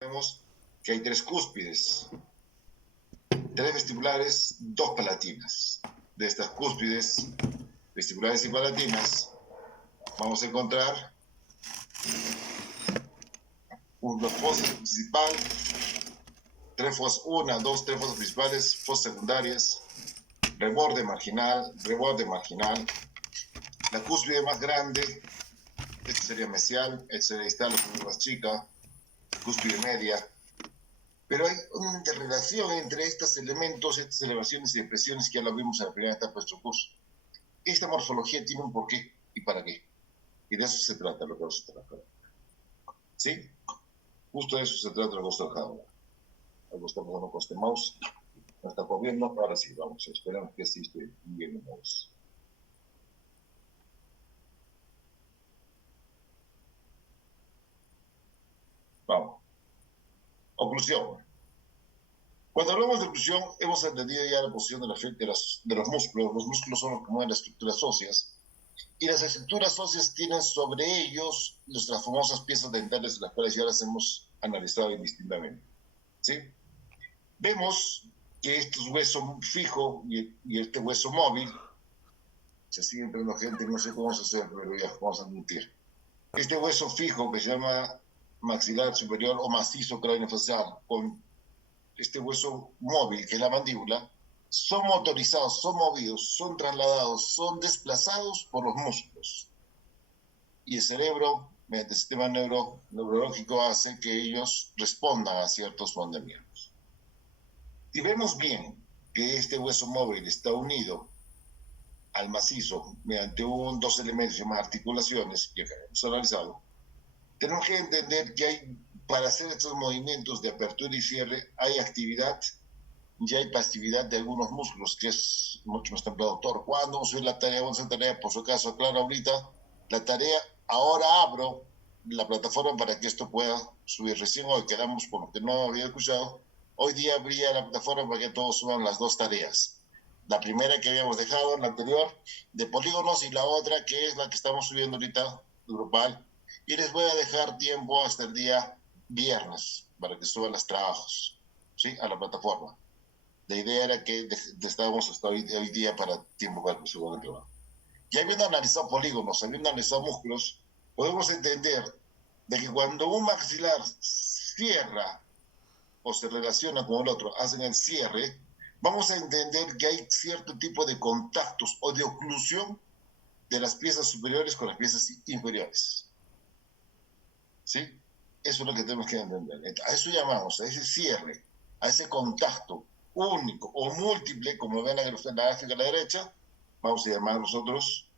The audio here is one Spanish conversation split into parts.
Vemos que hay tres cúspides, tres vestibulares, dos palatinas. De estas cúspides, vestibulares y palatinas, vamos a encontrar una fosa principal, tres fosas, tres fosas principales, fosas secundarias, reborde marginal, la cúspide más grande, esta sería mesial, esta sería distal, la más chica, cúspide media. Pero hay una interrelación entre estos elementos, estas elevaciones y depresiones que ya lo vimos en la primera etapa de nuestro curso. Esta morfología tiene un porqué y para qué. Y de eso se trata lo que vamos a tratar. ¿Sí? Justo de eso se trata lo que vamos a tratar ahora. Algo está pasando con este mouse. No está corriendo. Ahora sí, vamos. Esperamos que así esté bien el mouse. Vamos. Oclusión. Cuando hablamos de oclusión, hemos entendido ya la posición de los músculos. Los músculos son los que mueven las estructuras óseas. Y las estructuras óseas tienen sobre ellos nuestras famosas piezas dentales, de las cuales ya las hemos analizado indistintamente. ¿Sí? Vemos que este hueso fijo y este hueso móvil, se sigue entrando gente, no sé cómo se hace, pero ya vamos a admitir. Este hueso fijo que se llama maxilar superior o macizo craneofacial, con este hueso móvil que es la mandíbula, son motorizados, son movidos, son trasladados, son desplazados por los músculos. Y el cerebro, mediante el sistema neurológico, hace que ellos respondan a ciertos mandamientos. Si vemos bien que este hueso móvil está unido al macizo mediante dos elementos llamados articulaciones, que hemos analizado, tenemos que entender que hay, para hacer estos movimientos de apertura y cierre, hay actividad y hay pasividad de algunos músculos, que es mucho más temprano, doctor. ¿Cuándo vamos a ver la tarea? Vamos a hacer tarea, por su caso, claro, ahorita la tarea. Ahora abro la plataforma para que esto pueda subir. Recién hoy quedamos, por lo que no había escuchado, hoy día abría la plataforma para que todos suban las dos tareas. La primera que habíamos dejado en la anterior, de polígonos, y la otra que es la que estamos subiendo ahorita, grupal. Y les voy a dejar tiempo hasta el día viernes para que suban los trabajos, ¿sí? A la plataforma. La idea era que estábamos hasta hoy día para tiempo para que suban el trabajo. Y habiendo analizado polígonos, habiendo analizado músculos, podemos entender de que cuando un maxilar cierra o se relaciona con el otro, hacen el cierre, vamos a entender que hay cierto tipo de contactos o de oclusión de las piezas superiores con las piezas inferiores. ¿Sí? Eso es lo que tenemos que entender. A eso llamamos, a ese cierre, a ese contacto único o múltiple, como ven en la gráfica a la derecha, vamos a llamar nosotros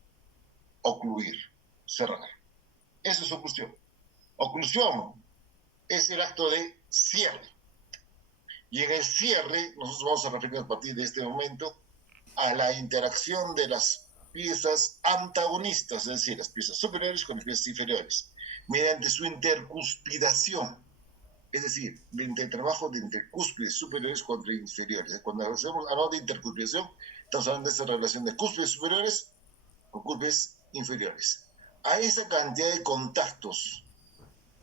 ocluir, cerrar. Eso es oclusión. Oclusión es el acto de cierre. Y en el cierre, nosotros vamos a referir a partir de este momento a la interacción de las piezas antagonistas, es decir, las piezas superiores con las piezas inferiores, mediante su intercuspidación, es decir, mediante el trabajo de intercúspides superiores contra inferiores. Cuando hablamos de intercuspidación, estamos hablando de esa relación de cúspides superiores con cúspides inferiores. A esa cantidad de contactos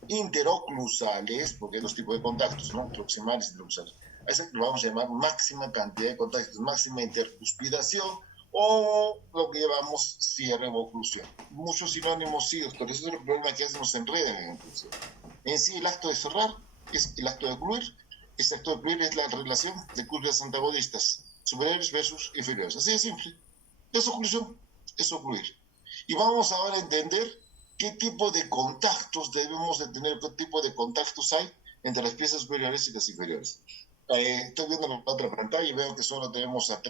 interoclusales, porque hay dos tipos de contactos, ¿no? Proximales y interoclusales. A esa lo vamos a llamar máxima cantidad de contactos, máxima intercuspidación, o lo que llamamos cierre o oclusión. Muchos sinónimos sí, pero ese es el problema que hacemos en redes en inclusión. En sí, el acto de cerrar es el acto de ocluir. Este acto de ocluir es la relación de cúspides antagonistas, superiores versus inferiores. Así de simple. Es oclusión, es ocluir. Y vamos ahora a entender qué tipo de contactos debemos de tener, qué tipo de contactos hay entre las piezas superiores y las inferiores. Estoy viendo la otra pantalla y veo que solo tenemos a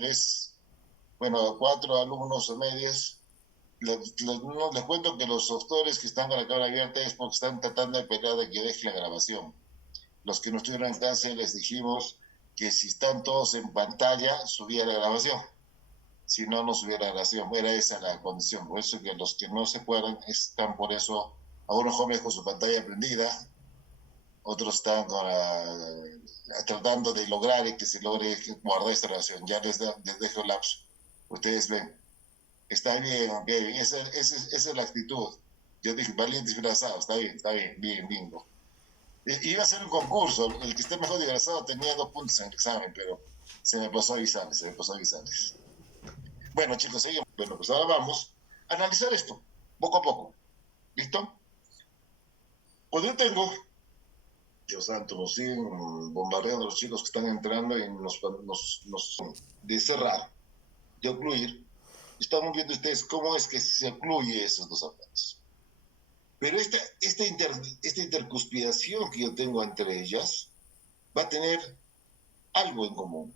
a 4 alumnos a medias. Les cuento que los doctores que están con la cámara abierta es porque están tratando de pelear de que deje la grabación. Los que no estuvieron en clase les dijimos que si están todos en pantalla, subía la grabación. Si no, no subiera la grabación. Era esa la condición. Por eso que los que no se pueden están por eso, algunos jóvenes con su pantalla prendida, otros están tratando de lograr que se logre guardar esta grabación. Ya les dejo el lapso. Ustedes ven. Está bien, ok, esa es la actitud. Yo dije, valiente disfrazado, está bien, bingo. Iba a ser un concurso, el que esté mejor disfrazado tenía 2 puntos en el examen, pero se me pasó a avisarles. Bueno, chicos, seguimos. Bueno, pues ahora vamos a analizar esto, poco a poco. ¿Listo? Pues yo tengo, Dios santo, nos siguen bombardeando los chicos que están entrando y nos de cerrar, de ocluir. Estamos viendo ustedes cómo es que se ocluye esos dos aparatos. Pero esta intercuspidación que yo tengo entre ellas va a tener algo en común.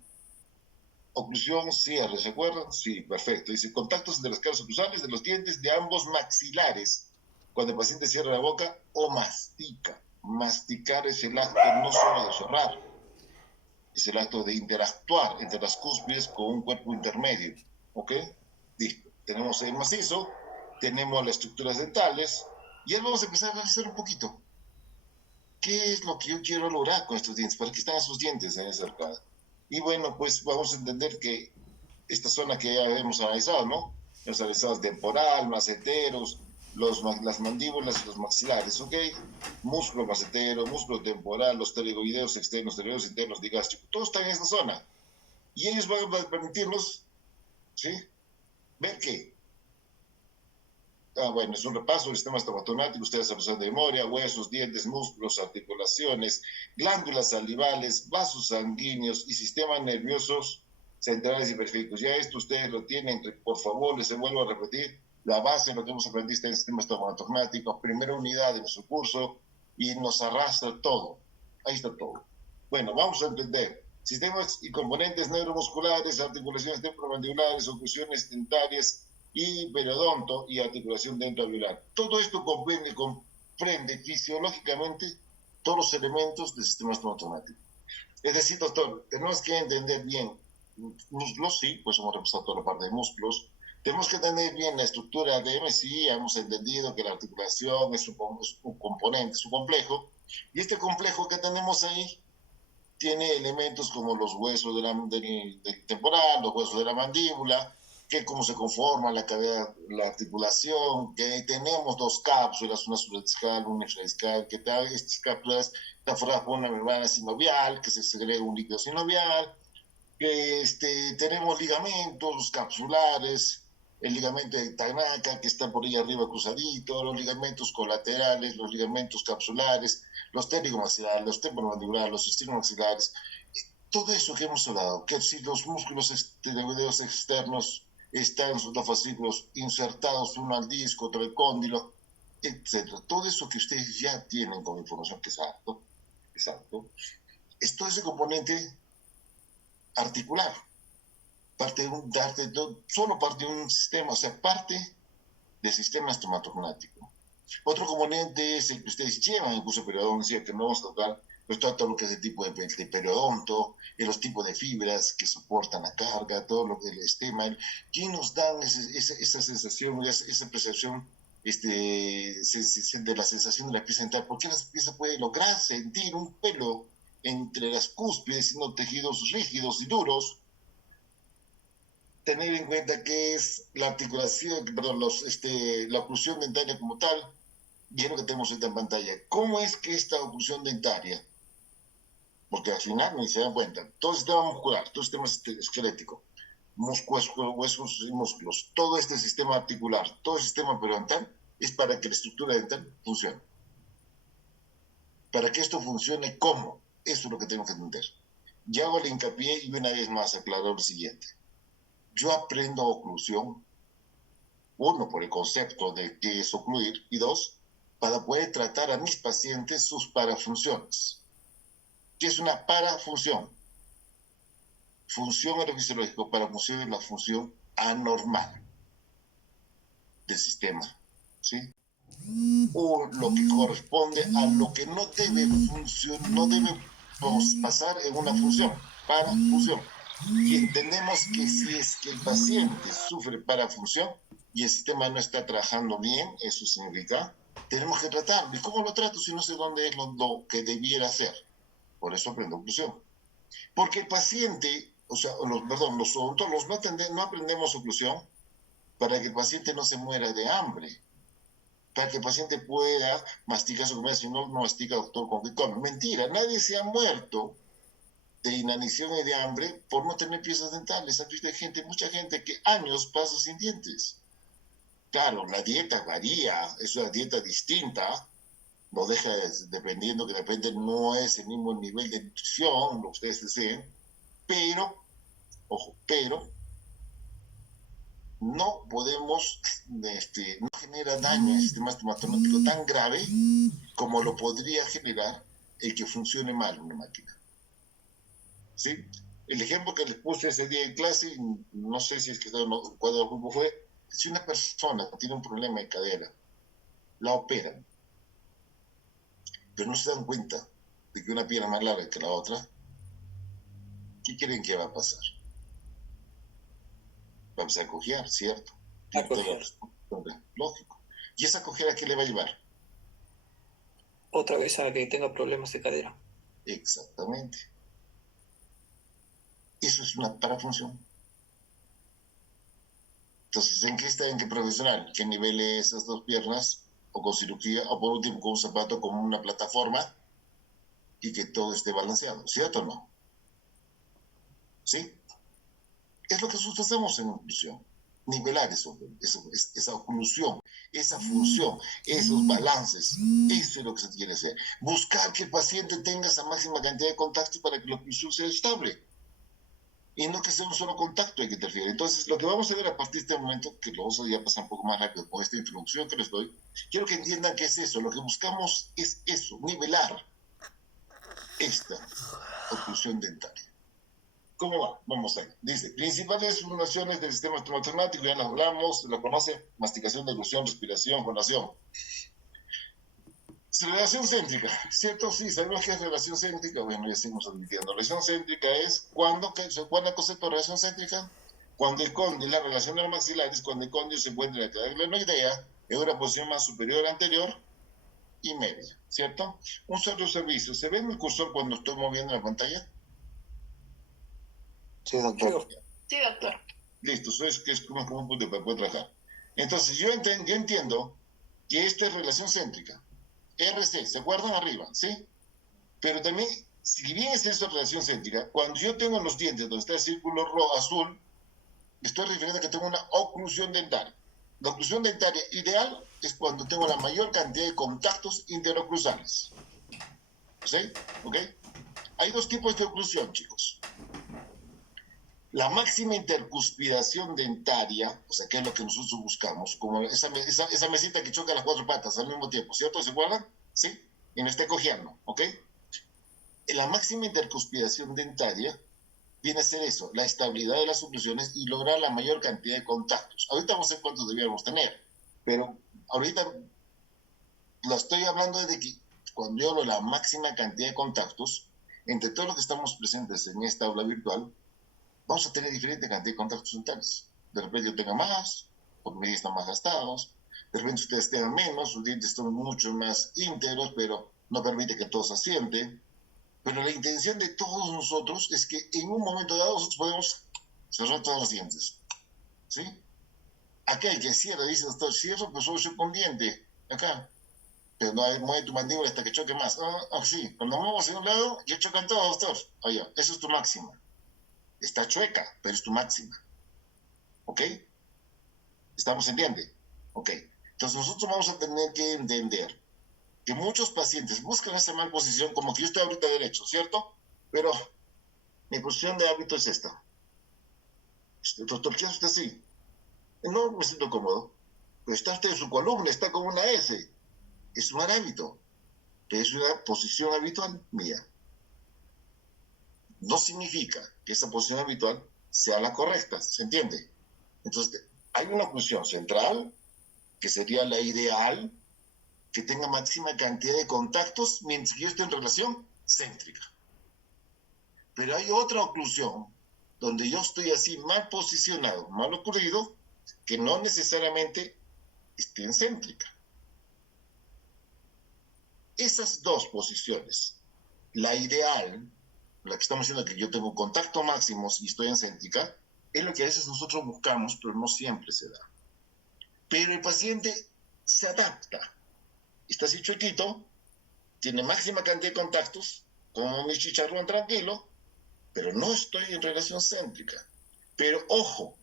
Oclusión, cierre, ¿se acuerdan? Sí, perfecto. Dice, contactos entre las caras oclusales de los dientes de ambos maxilares cuando el paciente cierra la boca o mastica. Masticar es el acto no solo de cerrar, es el acto de interactuar entre las cúspides con un cuerpo intermedio. ¿Ok? Listo. Tenemos el macizo, tenemos las estructuras dentales, y ahora vamos a empezar a analizar un poquito. ¿Qué es lo que yo quiero lograr con estos dientes? ¿Para qué están esos dientes en esa arcada? Y bueno, pues vamos a entender que esta zona que ya hemos analizado, ¿no? Hemos analizado el temporal, maceteros, las mandíbulas y los maxilares, ¿ok? Músculo macetero, músculo temporal, los pterygoideos externos, pterygoideos internos, digástricos, todos están en esta zona. Y ellos van a permitirnos, ¿sí? Ver que, bueno, es un repaso del sistema estomatognático, ustedes saben de memoria, huesos, dientes, músculos, articulaciones, glándulas salivales, vasos sanguíneos y sistemas nerviosos centrales y periféricos. Ya esto ustedes lo tienen, por favor, les vuelvo a repetir, la base de lo que hemos aprendido está en el sistema estomatognático, primera unidad de nuestro curso, y nos arrastra todo. Ahí está todo. Bueno, vamos a entender sistemas y componentes neuromusculares, articulaciones temporomandibulares, oclusiones dentarias, y periodonto y articulación dentoalveolar. Todo esto comprende fisiológicamente todos los elementos del sistema estomatognático. Es decir, doctor, tenemos que entender bien músculos, sí, pues hemos repasado toda la parte de músculos. Tenemos que entender bien la estructura de MSI, hemos entendido que la articulación es un componente, es un complejo, y este complejo que tenemos ahí tiene elementos como los huesos del temporal, los huesos de la mandíbula, que cómo se conforma la cavidad, la articulación, que tenemos dos cápsulas, una subdiscal, una infradiscal, que estas cápsulas están formadas por una membrana sinovial, que se segrega un líquido sinovial, que tenemos ligamentos capsulares, el ligamento de Tanaka, que está por ahí arriba cruzadito, los ligamentos colaterales, los ligamentos capsulares, los pterigomaxilares, los temporomandibular, los estinomaxilares, todo eso que hemos hablado, que si los músculos esteroideos externos están en los fascículos insertados uno al disco, otro al cóndilo, etc. Todo eso que ustedes ya tienen como información, que exacto, es todo ese componente articular, solo parte de un sistema, o sea, parte del sistema estomatognático. Otro componente es el que ustedes llevan en el curso de periodoncia, que no vamos a tocar, pues todo lo que es el tipo de periodonto, los tipos de fibras que soportan la carga, todo lo que es el estema, que nos dan esa sensación, esa percepción de la sensación de la pieza dental, porque la pieza puede lograr sentir un pelo entre las cúspides, siendo tejidos rígidos y duros, tener en cuenta que es la articulación, perdón, la oclusión dentaria como tal, y es lo que tenemos en pantalla. ¿Cómo es que esta oclusión dentaria? Porque al final ni se dan cuenta, todo el sistema muscular, todo el sistema esquelético, huesos y músculos, todo este sistema articular, todo el sistema periodontal, es para que la estructura dental funcione. Para que esto funcione, ¿cómo? Eso es lo que tenemos que entender. Y hago el hincapié y una vez más aclaro lo siguiente. Yo aprendo oclusión, uno, por el concepto de qué es ocluir, y dos, para poder tratar a mis pacientes sus parafunciones. ¿Qué es una parafunción? Función aerofisiológica, parafunción es la función anormal del sistema, ¿sí? O lo que corresponde a lo que no debe pasar en una función, parafunción. Y entendemos que si es que el paciente sufre parafunción y el sistema no está trabajando bien, eso significa, tenemos que tratarlo. ¿Y cómo lo trato si no sé dónde es lo que debiera hacer? Por eso aprendo oclusión. Porque el paciente, o sea, los odontólogos no aprendemos oclusión para que el paciente no se muera de hambre. para que el paciente pueda masticar su comida, si no, no mastica, doctor, con qué come. Mentira, nadie se ha muerto de inanición y de hambre por no tener piezas dentales. Hay gente, mucha gente que años pasa sin dientes. Claro, la dieta varía, es una dieta distinta, no deja, dependiendo que depende, no es el mismo nivel de nutrición, lo que ustedes deseen, pero, ojo, pero no podemos, no genera daño al sistema estomatológico tan grave como lo podría generar el que funcione mal una máquina. ¿Sí? El ejemplo que les puse ese día en clase, no sé si es que estaba en cuadro del grupo, fue, si una persona tiene un problema de cadera, la operan, pero no se dan cuenta de que una pierna más larga que la otra, ¿qué creen que va a pasar? Va a empezar a cojear, ¿cierto? A cojear. Lógico. ¿Y esa cojera qué le va a llevar? Otra vez a que tenga problemas de cadera. Exactamente. Eso es una parafunción. Entonces, ¿en qué está? ¿En qué profesional? ¿Qué nivel es esas dos piernas? O con cirugía, o por último con un zapato como una plataforma y que todo esté balanceado, ¿cierto o no? ¿Sí? Es lo que nosotros hacemos en oclusión. Nivelar esa oclusión, esa función, esos balances. Eso es lo que se quiere hacer. Buscar que el paciente tenga esa máxima cantidad de contactos para que la oclusión sea estable. Y no que sea un solo contacto el que interfiere. Entonces, lo que vamos a ver a partir de este momento, que lo vamos a ya pasar un poco más rápido con esta introducción que les doy, quiero que entiendan que es eso. Lo que buscamos es eso, nivelar esta oclusión dentaria. ¿Cómo va? Vamos a ver. Dice, principales funciones del sistema estomatológico, ya las hablamos, lo conoce, masticación, deglución, respiración, fonación. Relación céntrica, ¿cierto? Sí, sabemos que es relación céntrica. Bueno, ya seguimos admitiendo. Relación céntrica es cuando, ¿se acuerdan el concepto de relación céntrica? Cuando el cóndilo, la relación de los maxilares, cuando el cóndilo se encuentra en la cadera glenoidea, en una posición más superior a la anterior y media, ¿cierto? Un solo servicio. ¿Se ve en el cursor cuando estoy moviendo la pantalla? Sí, doctor. Sí, doctor. Listo, eso es que es como un punto para poder trabajar. Entonces, yo entiendo que esta es relación céntrica. RC, ¿se acuerdan arriba? ¿Sí? Pero también, si bien es esa relación céntrica, cuando yo tengo los dientes donde está el círculo rojo, azul, estoy refiriendo a que tengo una oclusión dentaria. La oclusión dentaria ideal es cuando tengo la mayor cantidad de contactos interoclusales. ¿Sí? ¿Ok? Hay dos tipos de oclusión, chicos. La máxima intercuspidación dentaria, o sea, que es lo que nosotros buscamos, como esa mesita que choca las cuatro patas al mismo tiempo, ¿cierto? ¿Se acuerdan? ¿Sí? Y no esté cojeando, ¿ok? La máxima intercuspidación dentaria viene a ser eso, la estabilidad de las oclusiones y lograr la mayor cantidad de contactos. Ahorita vamos a ver cuántos debiéramos tener, pero ahorita lo estoy hablando de que cuando yo hablo de la máxima cantidad de contactos, entre todos los que estamos presentes en esta aula virtual, vamos a tener diferente cantidad de contactos dentales. De repente yo tenga más, porque mis dientes están más gastados, de repente ustedes tengan menos, sus dientes están mucho más íntegros, pero no permite que todo se asiente. Pero la intención de todos nosotros es que en un momento dado nosotros podemos cerrar todos los dientes. ¿Sí? Aquel que cierra, dice doctor, cierro, pues soy con diente. Acá. Pero no mueve tu mandíbula hasta que choque más. Sí. Cuando muevos de un lado, ya chocan todos, doctor. Oye, eso es tu máxima. Está chueca, pero es tu máxima. ¿Ok? ¿Estamos entendiendo? Ok. Entonces nosotros vamos a tener que entender que muchos pacientes buscan esa mal posición, como que yo estoy ahorita derecho, ¿cierto? Pero mi posición de hábito es esta. Doctor, ¿qué hace usted así? No me siento cómodo. Pero está usted en su columna, está con una S. Es un mal hábito. Es una posición habitual mía. No significa que esa posición habitual sea la correcta, ¿se entiende? Entonces, hay una oclusión central, que sería la ideal, que tenga máxima cantidad de contactos mientras que yo esté en relación céntrica. Pero hay otra oclusión donde yo estoy así mal posicionado, mal ocurrido, que no necesariamente esté en céntrica. Esas dos posiciones, la ideal, la que estamos diciendo que yo tengo contacto máximos y estoy en céntrica, es lo que a veces nosotros buscamos, pero no siempre se da. Pero el paciente se adapta. Está así chuequito, tiene máxima cantidad de contactos, como mi chicharrón tranquilo, pero no estoy en relación céntrica. Pero ojo,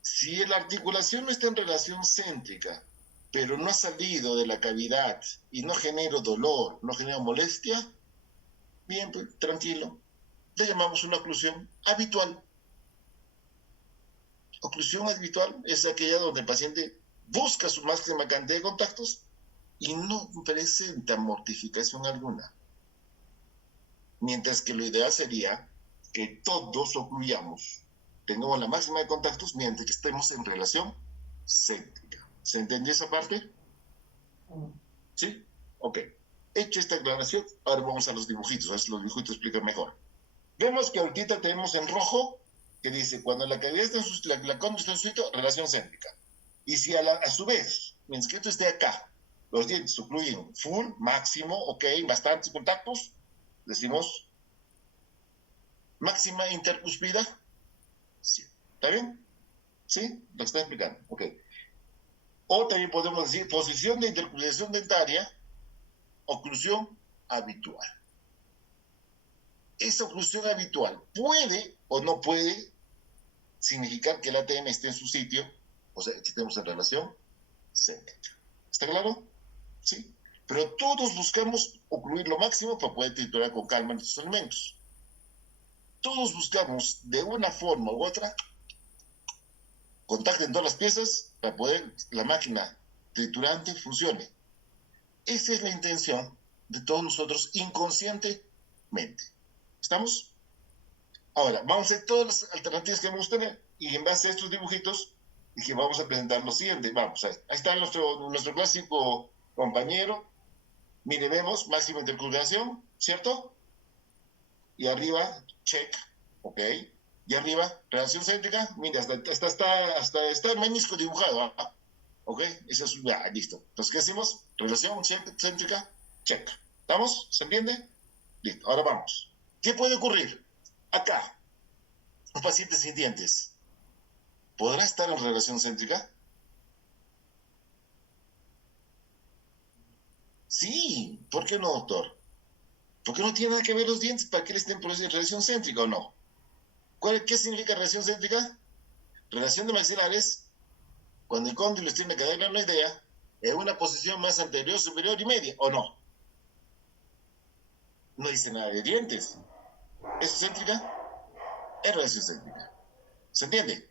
si la articulación no está en relación céntrica, pero no ha salido de la cavidad y no genero dolor, no genero molestia, bien, pues tranquilo. Le llamamos una oclusión habitual. Oclusión habitual es aquella donde el paciente busca su máxima cantidad de contactos y no presenta mortificación alguna. Mientras que lo ideal sería que todos ocluyamos, tengamos la máxima de contactos mientras que estemos en relación céntrica. ¿Se entendió esa parte? ¿Sí? Ok. Hecha esta aclaración, ahora vamos a los dibujitos. A ver si los dibujitos explican mejor. Vemos que ahorita tenemos en rojo que dice, cuando la cavidad está en su, la cóndula está en su sitio, relación céntrica. Y si a su vez, mientras que esto esté acá, los dientes ocluyen full, máximo, ok, bastantes contactos, decimos máxima intercuspida, sí. ¿Está bien? ¿Sí? Lo está explicando. Ok. O también podemos decir posición de intercuspiración dentaria, oclusión habitual. Esa oclusión habitual puede o no puede significar que el ATM esté en su sitio, o sea, que estemos en relación céntrica. ¿Está claro? Sí. Pero todos buscamos ocluir lo máximo para poder triturar con calma nuestros alimentos. Todos buscamos de una forma u otra contacten todas las piezas para poder la máquina triturante funcione. Esa es la intención de todos nosotros inconscientemente. ¿Estamos? Ahora, vamos a hacer todas las alternativas que vamos a tener y en base a estos dibujitos dije, vamos a presentar lo siguiente. Vamos, ahí está nuestro clásico compañero. Mire, vemos máxima intercuspiración, ¿cierto? Y arriba, check, ¿ok? Y arriba, relación céntrica, mira, hasta está el menisco dibujado, ¿ah? ¿Ok? Eso es, ya, listo. Entonces, ¿qué hacemos? Relación céntrica, check. ¿Estamos? ¿Se entiende? Listo, ahora vamos. ¿Qué puede ocurrir? Acá, un paciente sin dientes, ¿podrá estar en relación céntrica? Sí, ¿por qué no, doctor? Porque no tiene nada que ver los dientes para que él esté en relación céntrica o no. ¿Qué significa relación céntrica? Relación de maxilares, cuando el cóndilo tiene la cadena glanoidea, en una posición más anterior, superior y media, ¿o no? No dice nada de dientes. ¿Es céntrica? Es relación céntrica. ¿Se entiende?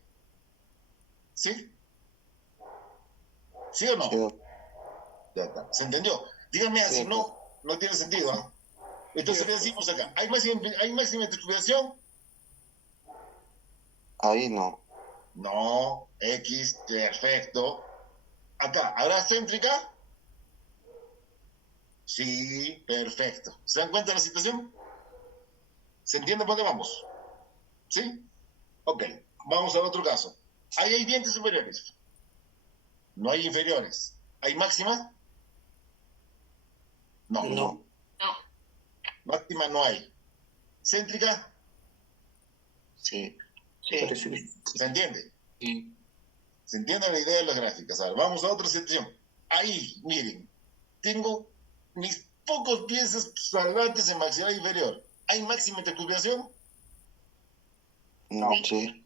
¿Sí? ¿Sí o no? Sí. Ya está. ¿Se entendió? Dígame así, Sí. no, no tiene sentido, ¿ah? Entonces, ¿qué decimos acá? ¿Hay máxima intercuspiración? Ahí no. No, X, perfecto. Acá, ¿habrá céntrica? Sí, perfecto. ¿Se dan cuenta de la situación? ¿Se entiende por dónde vamos? ¿Sí? Ok, vamos al otro caso. Ahí hay dientes superiores. No hay inferiores. ¿Hay máxima? No. No. Máxima no hay. ¿Céntrica? Sí. Parece que ¿Se entiende? sí. ¿Se entiende la idea de las gráficas? Ahora, vamos a otra situación. Ahí, miren, tengo mis pocos piezas salvantes en maxilar inferior. ¿Hay máxima intercuspiración? No, sí.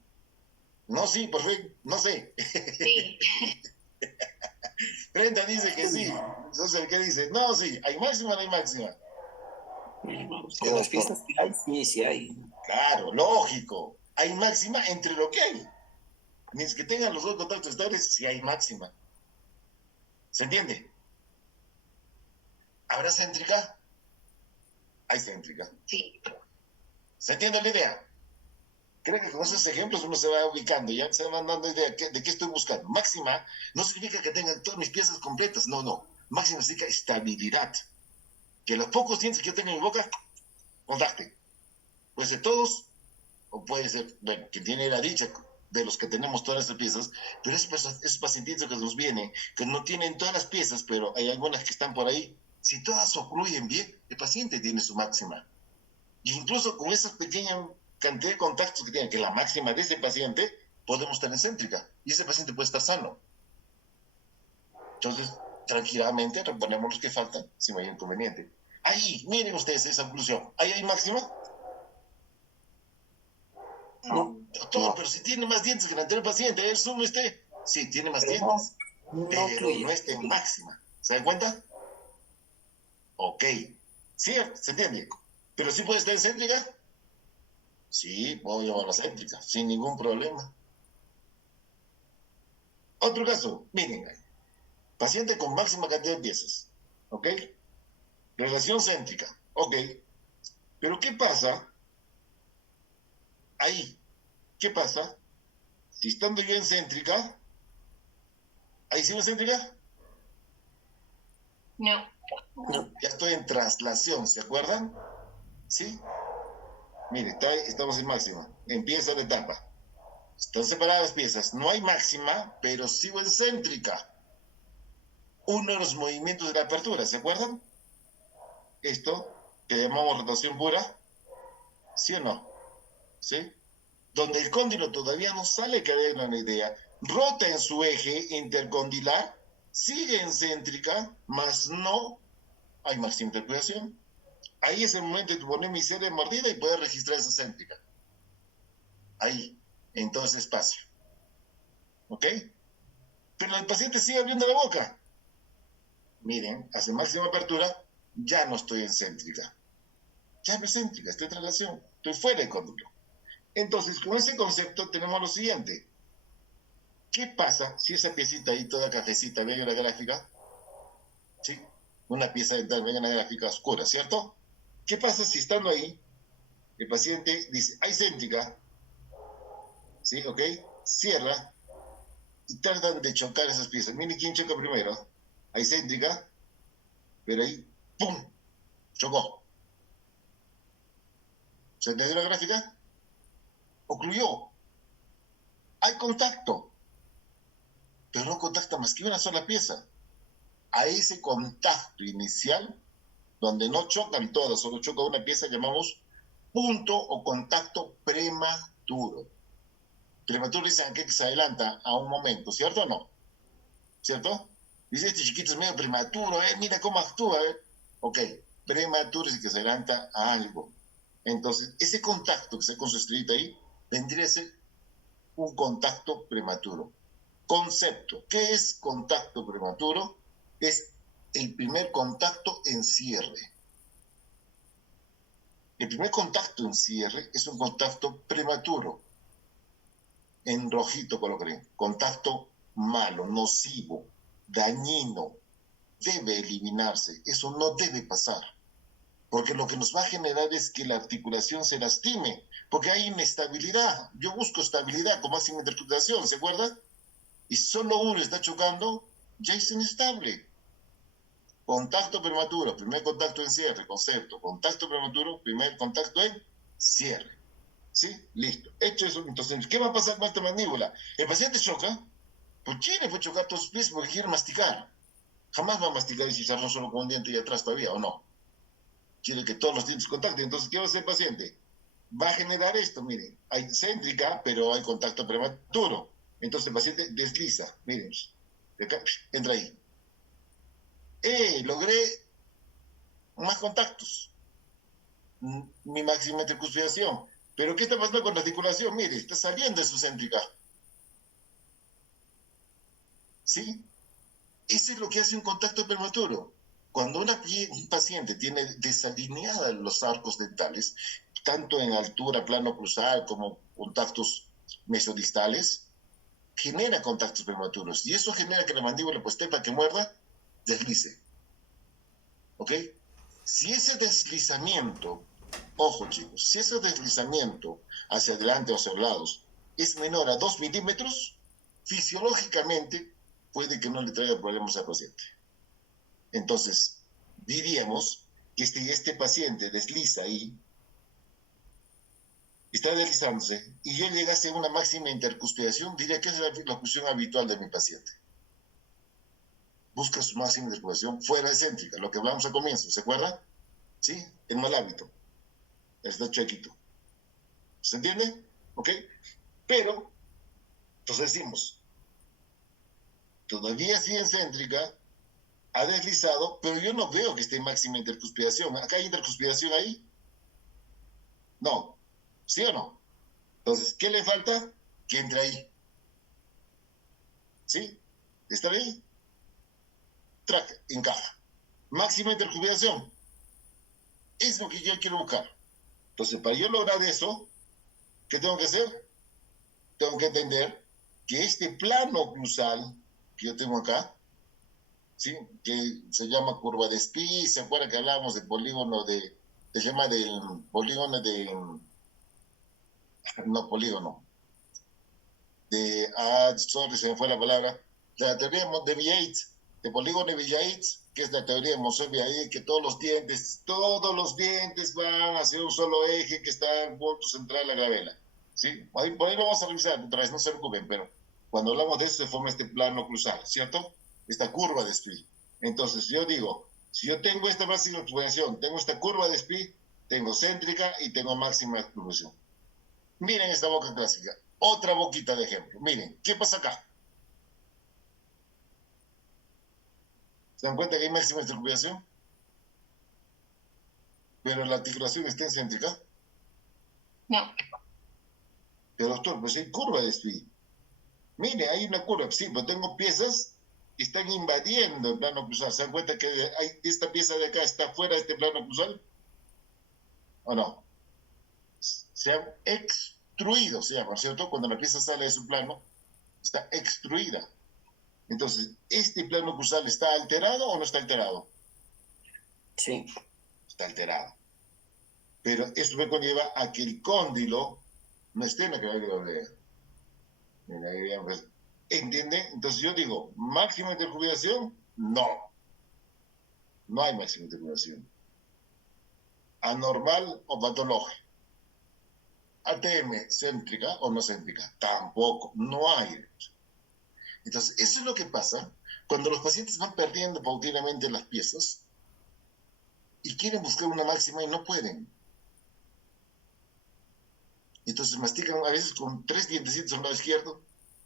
No, sí, perfecto. No sé. Sí. Brenda dice que sí. Entonces, ¿qué dice? No, sí. ¿Hay máxima o no hay máxima? Con las pistas que hay, sí, sí hay. Claro, lógico. Hay máxima entre lo que hay. Mientras que tengan los dos contactos estables, sí hay máxima. ¿Se entiende? ¿Habrá céntrica? Hay céntrica. Sí. ¿Se entiende la idea? Creo que con esos ejemplos uno se va ubicando, ya se va dando idea de qué estoy buscando. Máxima no significa que tengan todas mis piezas completas, no, no. Máxima significa estabilidad. Que los pocos dientes que yo tengo en mi boca contacten. Puede ser todos, o puede ser, bueno, quien tiene la dicha de los que tenemos todas estas piezas, pero esos pacientitos que nos vienen, que no tienen todas las piezas, pero hay algunas que están por ahí, si todas ocluyen bien, el paciente tiene su máxima. Y incluso con esa pequeña cantidad de contactos que tiene, que es la máxima de ese paciente, podemos estar en céntrica. Y ese paciente puede estar sano. Entonces, tranquilamente reponemos los que faltan, si no hay inconveniente. Ahí, miren ustedes esa oclusión. ¿Ahí hay máxima? No, Doctor, No. pero si tiene más dientes que el anterior paciente, él solo este. Sí, tiene más pero dientes, no pero ocluye. no está en máxima. ¿Se dan cuenta? Ok. ¿Sí? ¿Se entiende? ¿Pero sí puede estar en céntrica? Sí, puedo llevarla céntrica, sin ningún problema. Otro caso, miren, paciente con máxima cantidad de piezas, ¿ok? Relación céntrica, ok. Pero ¿qué pasa ahí? ¿Qué pasa si estando yo en céntrica, ahí sí en céntrica? No. No, Ya estoy en traslación, ¿se acuerdan? ¿Sí? Mire, estamos en máxima, empieza la etapa. Están separadas las piezas, no hay máxima, pero sigo en céntrica. Uno de los movimientos de la apertura, ¿se acuerdan? Esto que llamamos rotación pura, ¿sí o no? ¿Sí? Donde el cóndilo todavía no sale, que hay una idea, rota en su eje intercondilar, sigue en céntrica, mas no hay máxima interpolación. Ahí es el momento de poner mi serie de mordida y poder registrar esa céntrica. Ahí, en todo ese espacio. ¿Ok? Pero el paciente sigue abriendo la boca. Miren, hace máxima apertura, ya no estoy en céntrica. Ya no es céntrica, estoy en traslación, estoy fuera del cóndilo. Entonces, con ese concepto tenemos lo siguiente. ¿Qué pasa si esa piecita ahí, toda cafecita, ven en la gráfica? ¿Sí? Una pieza dental, ven en la gráfica oscura, ¿cierto? ¿Qué pasa si estando ahí, el paciente dice, hay céntrica, ¿sí? ¿Ok? Cierra y tratan de chocar esas piezas. Miren quién choca primero. Hay céntrica, pero ahí, ¡pum! Chocó. ¿Se entendió la gráfica? Ocluyó. Hay contacto, pero no contacta más que una sola pieza. A ese contacto inicial, donde no chocan todas, solo choca una pieza, llamamos punto o contacto prematuro. Prematuro dicen aquel que se adelanta a un momento, ¿cierto o no? ¿Cierto? Dice, este chiquito es medio prematuro, mira cómo actúa, Ok, prematuro es el que se adelanta a algo. Entonces, ese contacto que está con su estrellita ahí, vendría a ser un contacto prematuro. Concepto. ¿Qué es contacto prematuro? Es el primer contacto en cierre. El primer contacto en cierre es un contacto prematuro. En rojito colocaré. Contacto malo, nocivo, dañino. Debe eliminarse. Eso no debe pasar. Porque lo que nos va a generar es que la articulación se lastime. Porque hay inestabilidad. Yo busco estabilidad con máxima interpretación, ¿se acuerda? Y solo uno está chocando, ya es inestable. Contacto prematuro, primer contacto en cierre, concepto. Contacto prematuro, primer contacto en cierre. ¿Sí? Listo. Hecho eso, entonces, ¿qué va a pasar con esta mandíbula? El paciente choca. ¿Por qué le puede chocar todos los pies? Porque quiere masticar. Jamás va a masticar y chicharrón solo con un diente y atrás todavía, ¿o no? Quiere que todos los dientes contacten. Entonces, ¿qué va a hacer el paciente? Va a generar esto, miren. Hay céntrica, pero hay contacto prematuro. Entonces el paciente desliza, miren. De acá, entra ahí. Logré más contactos. Mi máxima intercuspidación. Pero ¿qué está pasando con la articulación? Mire, está saliendo de su céntrica. ¿Sí? Eso es lo que hace un contacto prematuro. Cuando un paciente tiene desalineados los arcos dentales, tanto en altura, plano cruzal, como contactos mesodistales, genera contactos prematuros. Y eso genera que la mandíbula, pues, para que muerda, deslice. ¿Ok? Si ese deslizamiento, ojo chicos, si ese deslizamiento hacia adelante o hacia los lados es menor a 2 milímetros, fisiológicamente puede que no le traiga problemas al paciente. Entonces, diríamos que si este paciente desliza ahí, está deslizándose, y yo llegase a una máxima intercuspidación, diría que esa es la oclusión habitual de mi paciente. Busca su máxima intercuspidación fuera excéntrica, lo que hablamos al comienzo, ¿se acuerda? ¿Sí? El mal hábito. Está chuequito. ¿Se entiende? ¿Ok? Pero, entonces decimos, todavía sigue céntrica, ha deslizado, pero yo no veo que esté en máxima intercuspiración. ¿Acá hay intercuspiración ahí? No. ¿Sí o no? Entonces, ¿qué le falta? Que entre ahí. ¿Sí? ¿Está ahí? Track, encaja. Máxima intercuspiración. Es lo que yo quiero buscar. Entonces, para yo lograr eso, ¿qué tengo que hacer? Tengo que entender que este plano oclusal que yo tengo acá, ¿sí? Que se llama curva de Spee, ¿se acuerda que hablábamos del polígono se llama del polígono no polígono, sorry, se me fue la palabra, la teoría de Villates, de polígono de Villates, que es la teoría de Monceau-Villates, que todos los dientes van hacia un solo eje que está en el punto central de la glabela, ¿sí? Por ahí lo vamos a revisar otra vez, no se preocupen, pero cuando hablamos de eso se forma este plano cruzal, ¿cierto? Esta curva de Spee. Entonces, yo digo, si yo tengo esta máxima exposición, tengo esta curva de Spee, tengo céntrica y tengo máxima exposición. Miren esta boca clásica. Otra boquita de ejemplo. Miren, ¿qué pasa acá? ¿Se dan cuenta que hay máxima circulación? Pero la articulación está excéntrica. No. Pero doctor, pues hay curva de Spee. Mire, hay una curva. Sí, pero tengo piezas que están invadiendo el plano cruzal. ¿Se dan cuenta que esta pieza de acá está fuera de este plano cruzal? ¿O no? Se han extruido, se llama, ¿cierto? Cuando la pieza sale de su plano, está extruida. Entonces, ¿este plano cruzal está alterado o no está alterado? Sí. Está alterado. Pero esto me conlleva a que el cóndilo no esté en la glabela. ¿Entiende? Entonces yo digo, ¿máxima intercubilación? No. No hay máxima intercubilación. ¿Anormal o patológica? ATM, céntrica o no céntrica? Tampoco. No hay. Entonces, eso es lo que pasa cuando los pacientes van perdiendo paulatinamente las piezas y quieren buscar una máxima y no pueden. Entonces mastican a veces con 3 dientecitos al lado izquierdo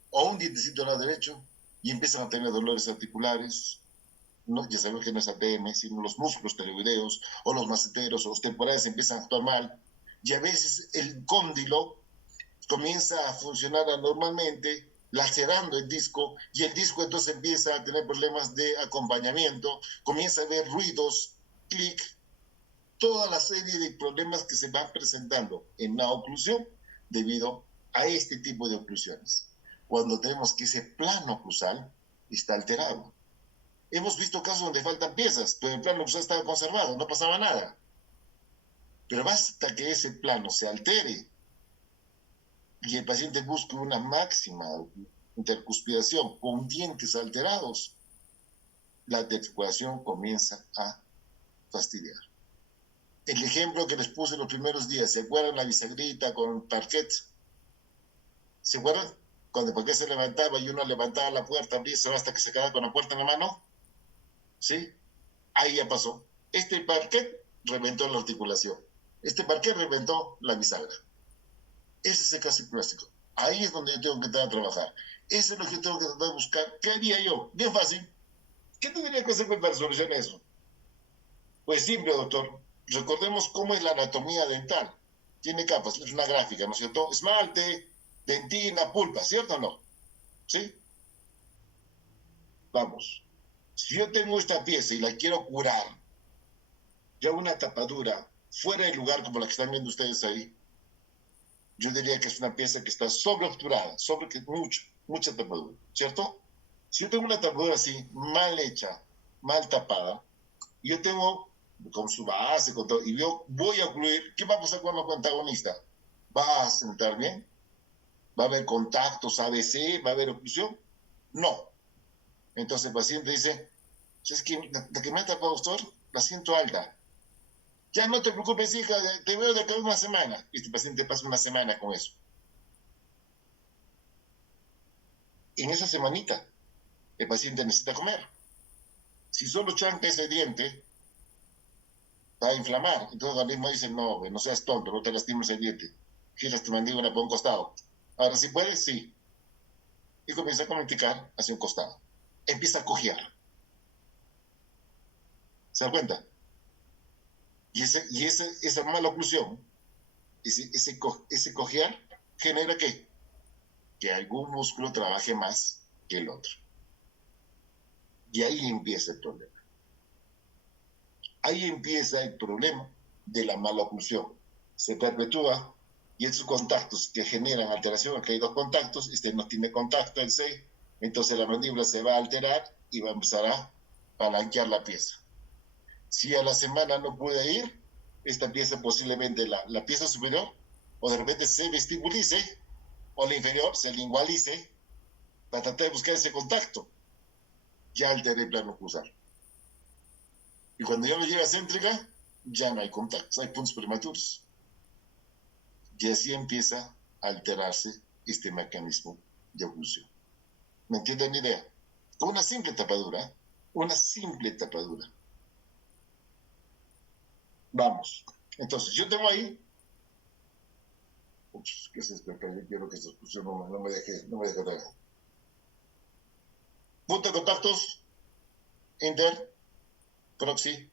o un dientecito al lado derecho y empiezan a tener dolores articulares. No, ya sabemos que no es ATM, sino los músculos pteroideos o los maceteros o los temporales empiezan a actuar mal. Y a veces el cóndilo comienza a funcionar anormalmente, lacerando el disco, y el disco entonces empieza a tener problemas de acompañamiento, comienza a haber ruidos, clic, toda la serie de problemas que se van presentando en la oclusión debido a este tipo de oclusiones. Cuando tenemos que ese plano cruzal está alterado. Hemos visto casos donde faltan piezas, pero el plano cruzal estaba conservado, no pasaba nada. Pero basta que ese plano se altere y el paciente busque una máxima intercuspiración con dientes alterados, la articulación comienza a fastidiar. El ejemplo que les puse los primeros días, ¿se acuerdan la bisagrita con parquet? ¿Se acuerdan? Cuando el parquet se levantaba y uno levantaba la puerta, abría hasta que se quedaba con la puerta en la mano. ¿Sí? Ahí ya pasó. Este parquet reventó la articulación. Este parquet reventó la bisagra. Ese es el caso clásico. Ahí es donde yo tengo que entrar a trabajar. Eso es lo que tengo que tratar de buscar. ¿Qué haría yo? Bien fácil. ¿Qué tendría que hacer para solucionar eso? Pues simple, doctor. Recordemos cómo es la anatomía dental. Tiene capas, es una gráfica, ¿no es cierto? Esmalte, dentina, pulpa, ¿cierto o no? ¿Sí? Vamos. Si yo tengo esta pieza y la quiero curar, ya una tapadura fuera de lugar como la que están viendo ustedes ahí, yo diría que es una pieza que está sobreobturada, mucha tapadura, ¿cierto? Si yo tengo una tapadura así, mal hecha, mal tapada, y yo tengo con su base, con todo, y yo voy a ocluir, ¿qué va a pasar con el antagonista? ¿Va a sentar bien? ¿Va a haber contactos ABC? ¿Va a haber oclusión? No. Entonces el paciente dice, es que la que me ha tapado, doctor, la siento alta. Ya no te preocupes, hija, te veo de acá una semana. Y este paciente pasa una semana con eso. En esa semanita, el paciente necesita comer. Si solo chanca ese diente, va a inflamar. Entonces el organismo dice, no seas tonto, no te lastimes el diente. Giras tu mandíbula por un costado. Ahora, si puedes, sí. Y comienza a comenticar hacia un costado. empieza a cojear. ¿Se da cuenta? Y esa mala oclusión, ese cojear, genera ¿qué? Que algún músculo trabaje más que el otro. Y ahí empieza el problema. Ahí empieza el problema de la mala oclusión. Se perpetúa y esos contactos que generan alteración, aquí hay dos contactos, este no tiene contacto en sí, entonces la mandíbula se va a alterar y va a empezar a palanquear la pieza. Si a la semana no puede ir, esta pieza posiblemente la pieza superior o de repente se vestibulice o la inferior se lingualice para tratar de buscar ese contacto. Ya alteré el plano oclusal. Y cuando ya lo llega a céntrica, ya no hay contactos, hay puntos prematuros. Y así empieza a alterarse este mecanismo de oclusión. ¿Me entienden la idea? Con una simple tapadura, Vamos. Entonces, yo tengo ahí. Ups, ¿qué es esto? Yo quiero que esta oclusión no me deje tragar. Punto de contactos interproximales,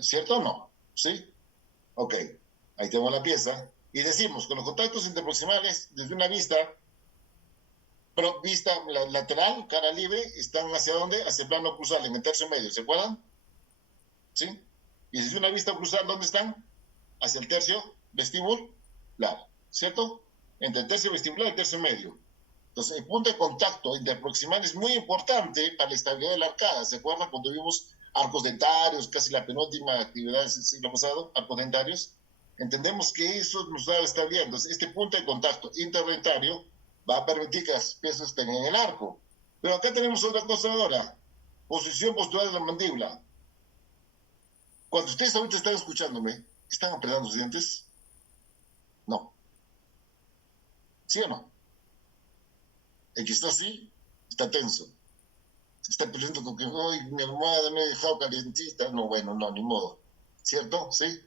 ¿cierto o no? ¿Sí? Ok. Ahí tengo la pieza. Y decimos, con los contactos interproximales, desde una vista lateral, cara libre, están ¿hacia dónde? Hacia el plano oclusal, en el tercio medio, ¿se acuerdan? ¿Sí? Y desde una vista oclusal, ¿dónde están? Hacia el tercio vestibular, ¿cierto? Entre el tercio vestibular y el tercio medio. Entonces, el punto de contacto interproximal es muy importante para la estabilidad de la arcada. ¿Se acuerdan cuando vimos arcos dentarios, casi la penúltima actividad del siglo pasado, arcos dentarios? Entendemos que eso nos da estabilidad. Entonces, este punto de contacto interdentario va a permitir que las piezas estén en el arco. Pero acá tenemos otra cosa ahora. Posición postural de la mandíbula. Cuando ustedes ahorita están escuchándome, ¿están apretando los dientes? No. ¿Sí o no? El que está así, está tenso. Se está peleando con que, ¡ay, mi almohada me he dejado calientita! No, bueno, no, ni modo. ¿Cierto? ¿Sí?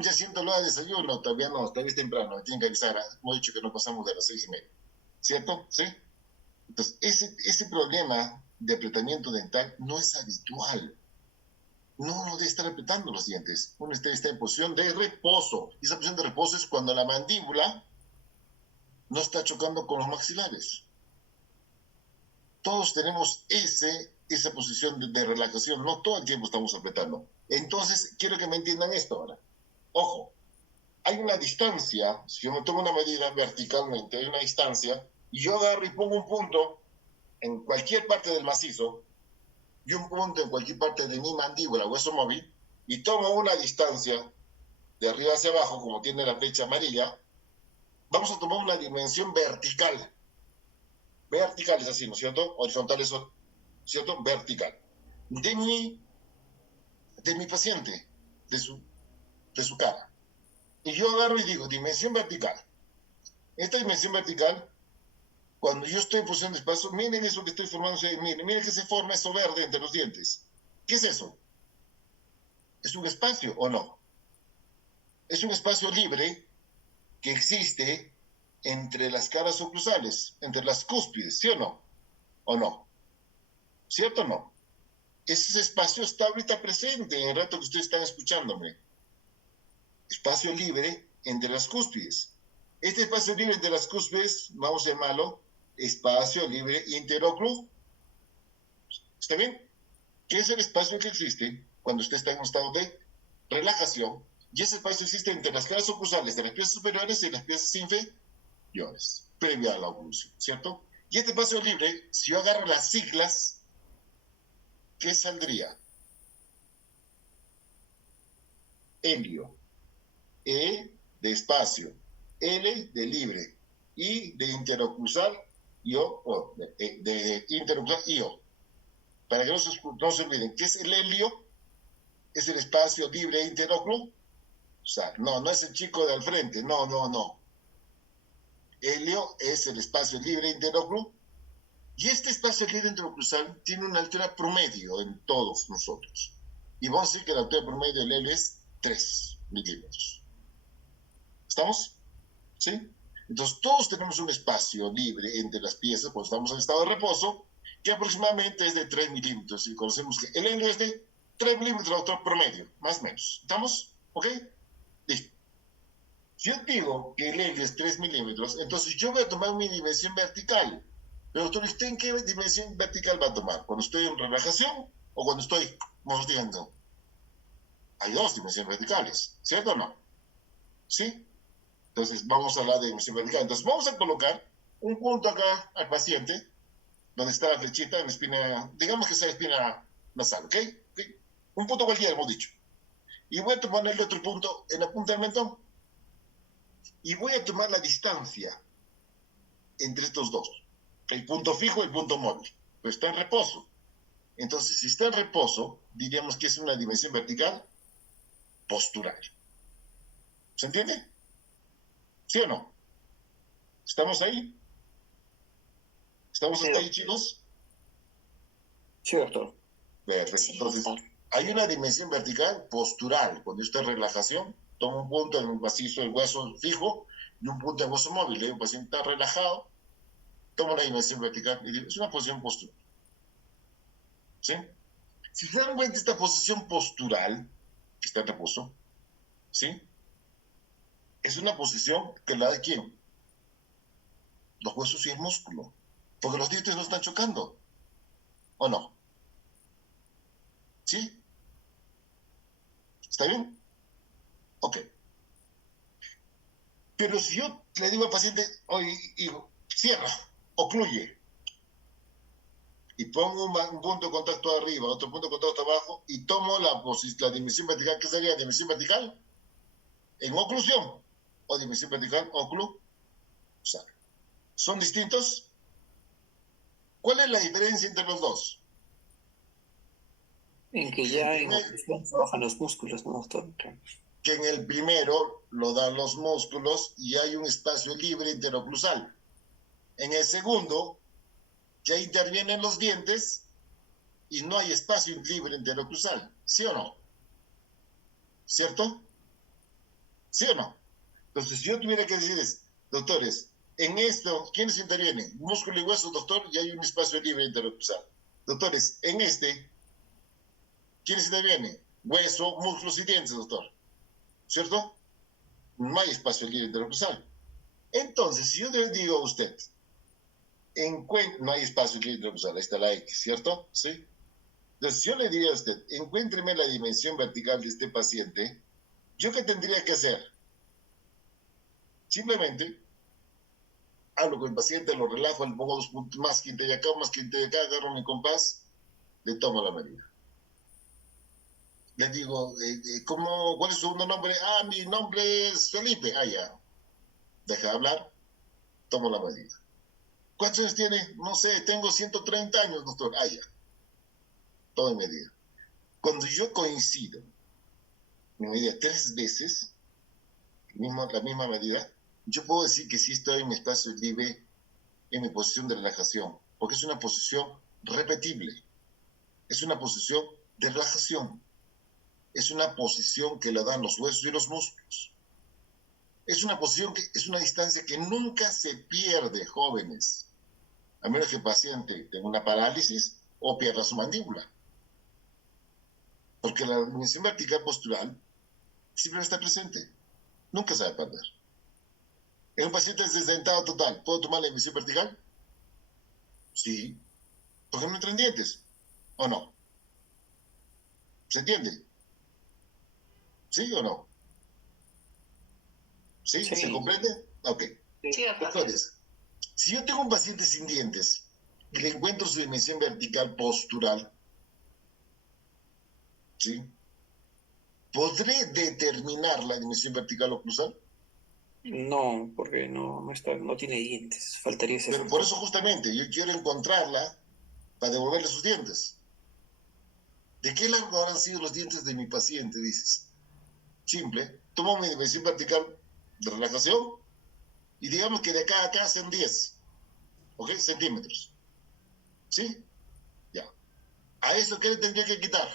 Ya siento lo de desayuno. Todavía no, todavía es temprano. Me tienen que avisar. Hemos dicho que no pasamos de las 6:30. ¿Cierto? ¿Sí? Entonces, ese problema de apretamiento dental no es habitual. No debe estar apretando los dientes. Uno está en posición de reposo. Y esa posición de reposo es cuando la mandíbula no está chocando con los maxilares. Todos tenemos esa posición de relajación. No todo el tiempo estamos apretando. Entonces, quiero que me entiendan esto ahora. Ojo, hay una distancia. Si yo me tomo una medida verticalmente, hay una distancia, y yo agarro y pongo un punto en cualquier parte del macizo, y un punto en cualquier parte de mi mandíbula, hueso móvil, y tomo una distancia de arriba hacia abajo, como tiene la flecha amarilla, vamos a tomar una dimensión vertical. Vertical es así, ¿no es cierto? Horizontal es, ¿cierto? Vertical. De mi paciente, de su cara. Y yo agarro y digo, dimensión vertical. Esta dimensión vertical, cuando yo estoy en posición de espacio, miren eso que estoy formando, miren que se forma eso verde entre los dientes. ¿Qué es eso? ¿Es un espacio o no? Es un espacio libre que existe entre las caras oclusales, entre las cúspides, ¿sí o no? ¿O no? ¿Cierto o no? Ese espacio está ahorita presente en el rato que ustedes están escuchándome. Espacio libre entre las cúspides. Este espacio libre entre las cúspides, vamos a llamarlo espacio libre interóculo. ¿Está bien? ¿Qué es el espacio que existe cuando usted está en un estado de relajación? Y ese espacio existe entre las caras oclusales de las piezas superiores y las piezas inferiores, previa a la oclusión, ¿cierto? Y este espacio libre, si yo agarro las siglas, ¿qué saldría? Helio. E de espacio, L de libre, I de interoclusal, y O, de interoclusal y O. Para que no se olviden, ¿qué es el helio? Es el espacio libre interoclusal. No es el chico de al frente, no. Helio es el espacio libre interoclusal. Y este espacio libre interoclusal tiene una altura promedio en todos nosotros. Y vamos a decir que la altura promedio del helio es 3 milímetros. ¿Estamos? ¿Sí? Entonces, todos tenemos un espacio libre entre las piezas cuando estamos en estado de reposo, que aproximadamente es de 3 milímetros. Y conocemos que el helio es de 3 milímetros, doctor, promedio, más o menos. ¿Estamos? ¿Ok? Listo. Si yo digo que el helio es 3 milímetros, entonces yo voy a tomar mi dimensión vertical. Pero doctor, ¿usted en qué dimensión vertical va a tomar? ¿Cuando estoy en relajación o cuando estoy mordiendo? Hay dos dimensiones verticales, ¿cierto o no? ¿Sí? Entonces vamos a hablar de dimensión vertical. Entonces vamos a colocar un punto acá al paciente, donde está la flechita en la espina, digamos que sea la espina nasal, ¿ok? ¿Okay? Un punto cualquiera, hemos dicho. Y voy a ponerle otro punto en la punta del mentón. Y voy a tomar la distancia entre estos dos. El punto fijo y el punto móvil. Pero está en reposo. Entonces, si está en reposo, diríamos que es una dimensión vertical postural. ¿Se entiende? ¿Sí o no? ¿Estamos ahí? ¿Estamos Sí, hasta ahí, chicos? sí, doctor. Perfecto. Sí, Entonces, doctor. hay una dimensión vertical postural. Cuando está en relajación, toma un punto en el macizo del hueso fijo y un punto en el hueso móvil. El paciente está relajado, toma una dimensión vertical y es una posición postural. ¿Sí? Si se dan cuenta, esta posición postural, que está en reposo, ¿sí? Es una posición que la da ¿quién? Los huesos y el músculo. Porque los dientes no están chocando. ¿O no? ¿Sí? ¿Está bien? Ok. Pero si yo le digo al paciente, oye, hijo, cierra, ocluye, y pongo un punto de contacto arriba, otro punto de contacto abajo, y tomo la dimensión vertical, ¿qué sería dimensión vertical? En oclusión, o dimensión vertical, oclusal. ¿Son distintos? ¿Cuál es la diferencia entre los dos? En que Que, el ya en primer, oclusión trabajan los músculos, ¿no, doctor? que en el primero lo dan los músculos y hay un espacio libre interoclusal. En el segundo, ya intervienen los dientes y no hay espacio libre interoclusal. ¿Sí o no? ¿Cierto? ¿Sí o no? Entonces, si yo tuviera que decirles, doctores, en esto, ¿quiénes intervienen? Músculo y hueso, doctor, y hay un espacio libre interoclusal. Doctores, en este, ¿quiénes intervienen? Hueso, músculos y dientes, doctor. ¿Cierto? No hay espacio libre interoclusal. Entonces, si yo le digo a usted, no hay espacio libre interoclusal, ahí está la X, ¿cierto? ¿Sí? Entonces, si yo le diría a usted, encuéntreme la dimensión vertical de este paciente, ¿yo qué tendría que hacer? Simplemente hablo con el paciente, lo relajo, le pongo 2 puntos más quinte de acá, más quinte de acá, agarro mi compás, le tomo la medida. Le digo, ¿cuál es su segundo nombre? Ah, mi nombre es Felipe. Ah, ya. Deja de hablar, tomo la medida. ¿Cuántos años tiene? No sé, tengo 130 años, doctor. Ah, ya. Tomo medida. Cuando yo coincido mi medida 3 veces, la misma medida, yo puedo decir que sí estoy en mi espacio libre, en mi posición de relajación, porque es una posición repetible. Es una posición de relajación. Es una posición que le dan los huesos y los músculos. Es una posición que es una distancia que nunca se pierde, jóvenes, a menos que el paciente tenga una parálisis o pierda su mandíbula. Porque la dimensión vertical postural siempre está presente, nunca se va a perder. En un paciente desdentado total, ¿puedo tomar la dimensión vertical? Sí, porque no entran dientes, ¿o no? ¿Se entiende? ¿Sí o no? ¿Sí? ¿Se Sí, comprende? Ok. Sí, doctor. Doctores, si yo tengo un paciente sin dientes y le encuentro su dimensión vertical postural, ¿sí? ¿Podré determinar la dimensión vertical oclusal? no, porque no tiene dientes. Faltaría ese Pero por factor. eso justamente yo quiero encontrarla para devolverle sus dientes. ¿De qué largo habrán sido los dientes de mi paciente? Dices. Simple. Tomo mi dimensión vertical de relajación y digamos que de acá a acá sean 10, ¿ok? Centímetros. ¿Sí? Ya. ¿A eso qué le tendría que quitar?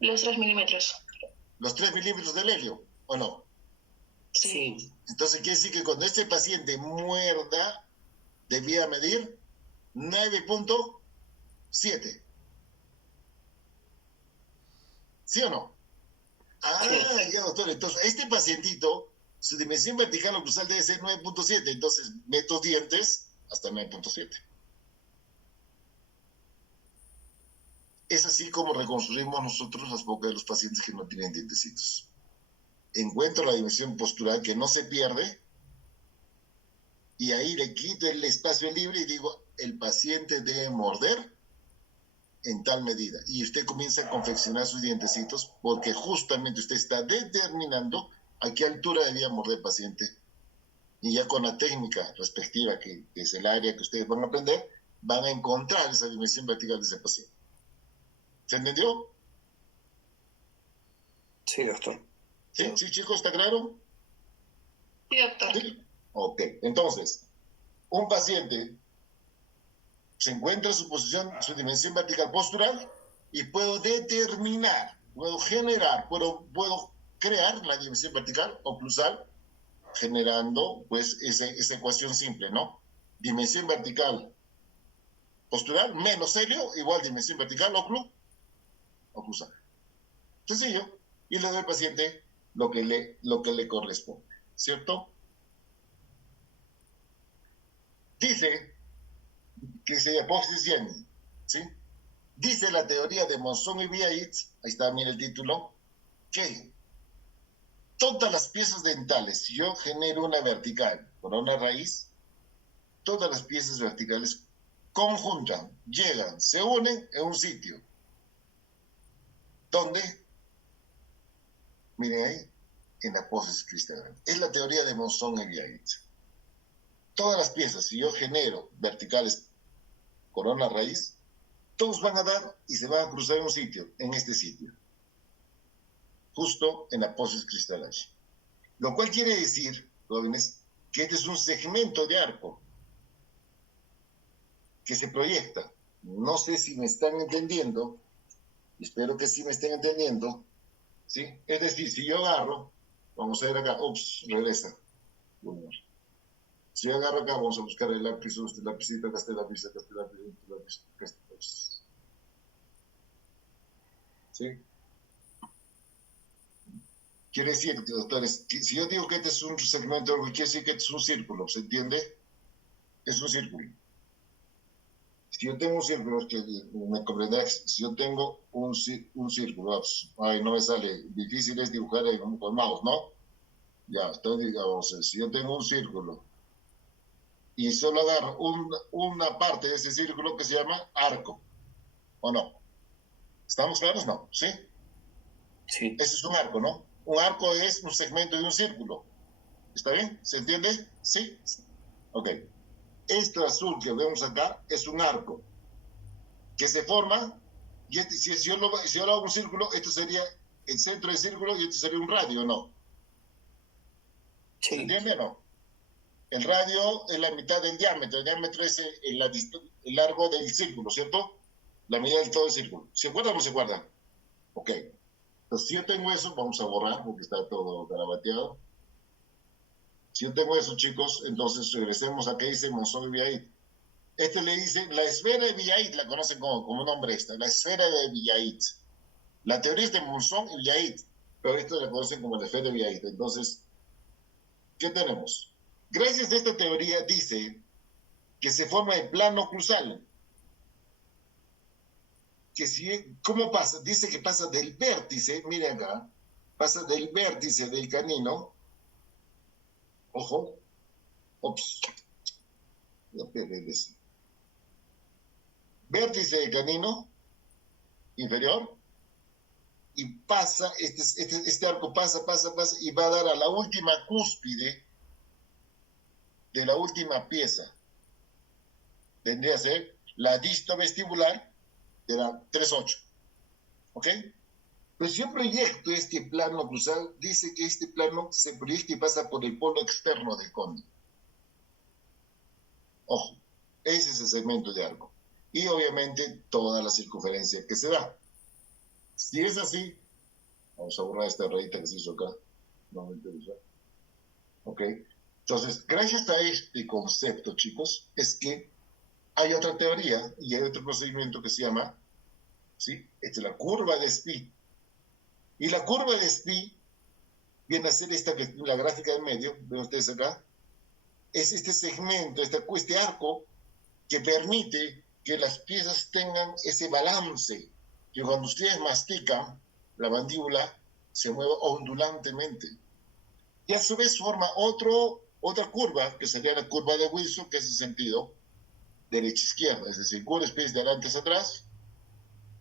Los 3 milímetros. Los 3 milímetros del helio, ¿o no? Sí, Entonces quiere decir que cuando este paciente muerda, debía medir 9.7. ¿Sí o no? Ah, Sí. ya, doctor. Entonces, este pacientito, su dimensión vertical o cruzal debe ser 9.7. Entonces, meto dientes hasta 9.7. Es así como reconstruimos nosotros las bocas de los pacientes que no tienen dientecitos. Encuentro la dimensión postural que no se pierde y ahí le quito el espacio libre y digo, el paciente debe morder en tal medida. Y usted comienza a confeccionar sus dientecitos porque justamente usted está determinando a qué altura debía morder el paciente. Y ya con la técnica respectiva, que es el área que ustedes van a aprender, van a encontrar esa dimensión vertical de ese paciente. ¿Se entendió? Sí, doctor. ¿Sí, sí chicos? ¿Está claro? Sí, doctor. ¿Sí? Ok, entonces, un paciente se encuentra en su posición, su dimensión vertical postural y puedo determinar, puedo generar, puedo crear la dimensión vertical oclusal generando pues esa ecuación simple, ¿no? Dimensión vertical postural menos helio igual dimensión vertical oclusal. Sencillo. Y le doy al paciente lo que le corresponde, ¿cierto? Dice que se apófisis Jenny, ¿sí? Dice la teoría de Monzón y Biarritz, ahí está, mira el título, que todas las piezas dentales, si yo genero una vertical con una raíz, todas las piezas verticales conjuntan, llegan, se unen en un sitio. ¿Dónde? Miren ahí, en la apófisis cristalina. Es la teoría de Monzón y Biarritz. Todas las piezas, si yo genero verticales con una raíz, todos van a dar y se van a cruzar en un sitio, en este sitio, justo en la apófisis cristalina. Lo cual quiere decir, jóvenes, que este es un segmento de arco que se proyecta. No sé si me están entendiendo, espero que sí me estén entendiendo, ¿sí? Es decir, si yo agarro, vamos a ver acá, ups, regresa. Si yo agarro acá, vamos a buscar el lápiz, este lapicito, acá está el lápiz, acá está el lápiz, acá está el lápiz. ¿Sí? Quiere decir, doctores, que si yo digo que este es un segmento, quiere decir que este es un círculo, ¿se entiende? Es un círculo. Si yo tengo un círculo, que me comprenderás, si yo tengo un círculo, ay, no me sale, difícil es dibujar con mouse, ¿no? Ya, entonces digamos, si yo tengo un círculo y solo agarro una parte de ese círculo que se llama arco, ¿o no? ¿Estamos claros? No, ¿sí? Sí. Ese es un arco, ¿no? Un arco es un segmento de un círculo. ¿Está bien? ¿Se entiende? Sí. Ok. Este azul que vemos acá es un arco que se forma, y si yo lo hago un círculo, esto sería el centro del círculo y esto sería un radio, ¿no? ¿Se Sí. entiende o no? El radio es la mitad del diámetro, el diámetro es el largo del círculo, ¿cierto? La medida del todo el círculo. ¿Se acuerdan o no se acuerdan? Ok. Entonces, si yo tengo eso, vamos a borrar porque está todo garabateado. Si yo tengo eso, chicos, entonces regresemos a qué dice Monzón y Biait. Este le dice, la esfera de Biait, la conocen como nombre esta, la esfera de Biait. La teoría es de Monzón y Biait, pero esto la conocen como la esfera de Biait. Entonces, ¿qué tenemos? Gracias a esta teoría dice que se forma el plano cruzal. Que si, ¿cómo pasa? Dice que pasa del vértice, miren acá, pasa del vértice del canino, ojo, ops, vértice del canino inferior, y pasa, este arco pasa y va a dar a la última cúspide de la última pieza. Tendría que ser la distovestibular de la 3.8. ¿Ok? Pues yo proyecto este plano cruzal, dice que este plano se proyecta y pasa por el polo externo del cóndilo. Ojo, ese es el segmento de arco. Y obviamente toda la circunferencia que se da. Si es así, vamos a borrar esta rayita que se hizo acá. No me interesa. ¿Ok? Entonces, gracias a este concepto, chicos, es que Hay otra teoría y hay otro procedimiento que se llama, ¿sí? Esta es la curva de Spee. Y la curva de Spee viene a ser esta, que la gráfica del medio, ven ustedes acá, es este segmento, este arco que permite que las piezas tengan ese balance, que cuando ustedes mastican, la mandíbula se mueva ondulantemente. Y a su vez forma otra curva, que sería la curva de Wilson, que es el sentido derecha-izquierda, es decir, curva de Spee de adelante hacia atrás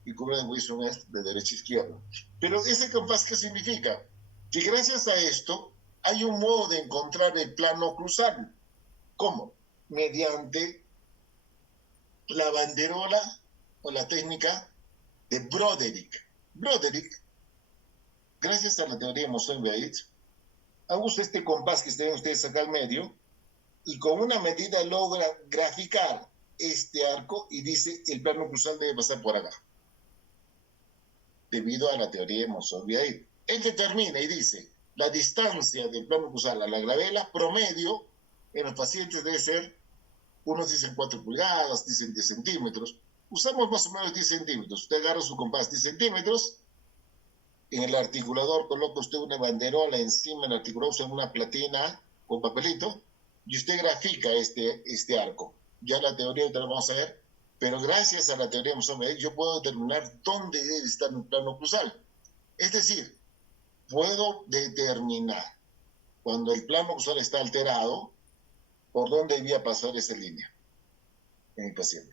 y curva de Wilson es de derecha a izquierda. Pero ese compás, ¿qué significa? Que gracias a esto hay un modo de encontrar el plano cruzado. ¿Cómo? Mediante la banderola o la técnica de Broderick. Broderick, gracias a la teoría de Moisson-Beit, usa este compás que estén ustedes acá al medio y con una medida logra graficar este arco y dice el plano cruzal debe pasar por acá, debido a la teoría de Moisson-Beit. Él determina y dice la distancia del plano cruzal a la glabela promedio en los pacientes debe ser, unos dicen 4 pulgadas, dicen 10 centímetros. Usamos más o menos 10 centímetros. Usted agarra su compás 10 centímetros, en el articulador coloca usted una banderola encima del articulador, usa una platina con papelito, y usted grafica este arco. Ya la teoría ahorita la vamos a ver, pero gracias a la teoría de Moisson-Beit yo puedo determinar dónde debe estar un plano cruzal. Es decir, puedo determinar cuando el plano cruzal está alterado por dónde debía pasar esa línea en el paciente,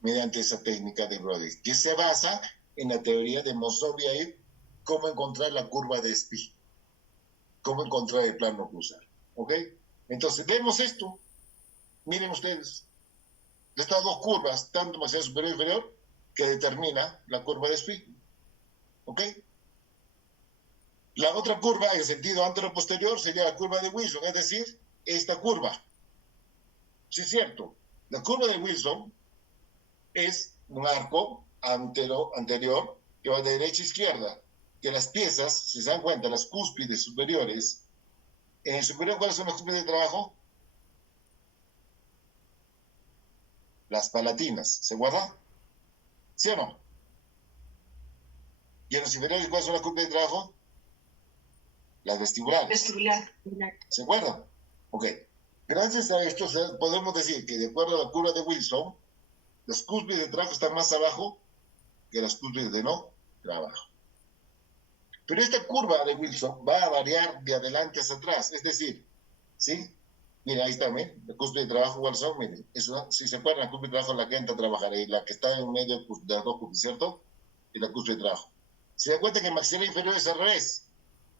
mediante esa técnica de Broderick, que se basa en la teoría de Moisson-Beit, cómo encontrar la curva de Spee, cómo encontrar el plano cruzal. ¿Ok? Entonces, vemos esto. Miren ustedes, estas dos curvas, tanto maxilar superior e inferior, que determina la curva de Spee. ¿Ok? La otra curva, en sentido antero-posterior, sería la curva de Wilson, es decir, esta curva. Sí, es cierto. La curva de Wilson es un arco anterior que va de derecha a izquierda, que las piezas, si se dan cuenta, las cúspides superiores, en el superior, ¿cuáles son las cúspides de trabajo? Las palatinas, ¿se guarda? ¿Sí o no? ¿Y en los inferiores cuáles son las cúspides de trabajo? Las vestibulares. Vestibular. ¿Se acuerdan? Ok. Gracias a esto podemos decir que de acuerdo a la curva de Wilson, las cúspides de trabajo están más abajo que las cúspides de no trabajo. Pero esta curva de Wilson va a variar de adelante hacia atrás, es decir, ¿sí? Mira, ahí está, ¿ven? La cúspide de trabajo, ¿cuáles son? Miren, eso, si se acuerdan, la cúspide de trabajo es la que entra a trabajar, y la que está en medio de las dos cúspides, ¿cierto? Y la cúspide de trabajo. Se da cuenta que en maxilar inferior es al revés.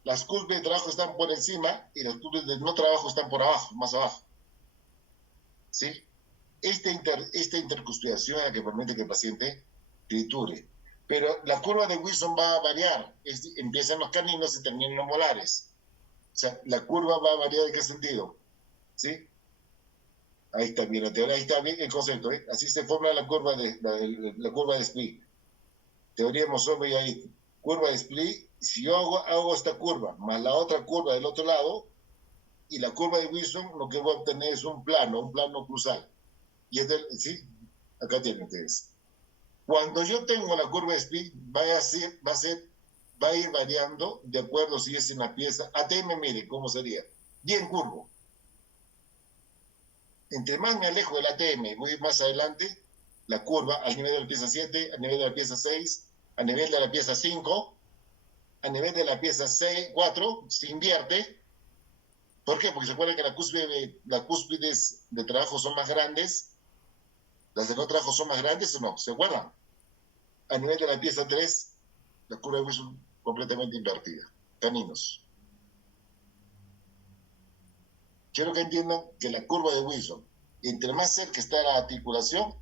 Las cúspides de trabajo están por encima y las cúspides de no trabajo están por abajo, más abajo. ¿Sí? Esta intercuspidación es la que permite que el paciente triture. Pero la curva de Wilson va a variar. Empiezan los caninos y terminan los molares. O sea, la curva va a variar. ¿En qué sentido? ¿Sí? Ahí está bien la teoría, ahí está bien el concepto. ¿Eh? Así se forma la curva la curva de Splee. Teoría de Moisson-Beit ahí. Curva de Splee. Si yo hago esta curva más la otra curva del otro lado y la curva de Wilson, lo que voy a obtener es un plano cruzal. Y ¿sí? Acá tienen ustedes. Cuando yo tengo la curva de Spee, va a ir variando de acuerdo si es en la pieza. ATM, mire cómo sería. Bien curvo. Entre más me alejo del ATM, voy más adelante, la curva al nivel de la pieza 7, al nivel de la pieza 6, a nivel de la pieza 5, a nivel de la pieza 6, 4, se invierte. ¿Por qué? Porque se acuerdan que las cúspides de trabajo son más grandes, las de no trabajo son más grandes o no, ¿se acuerdan? A nivel de la pieza 3, la curva de Wilson completamente invertida. Caninos. Quiero que entiendan que la curva de Wilson, entre más cerca está la articulación,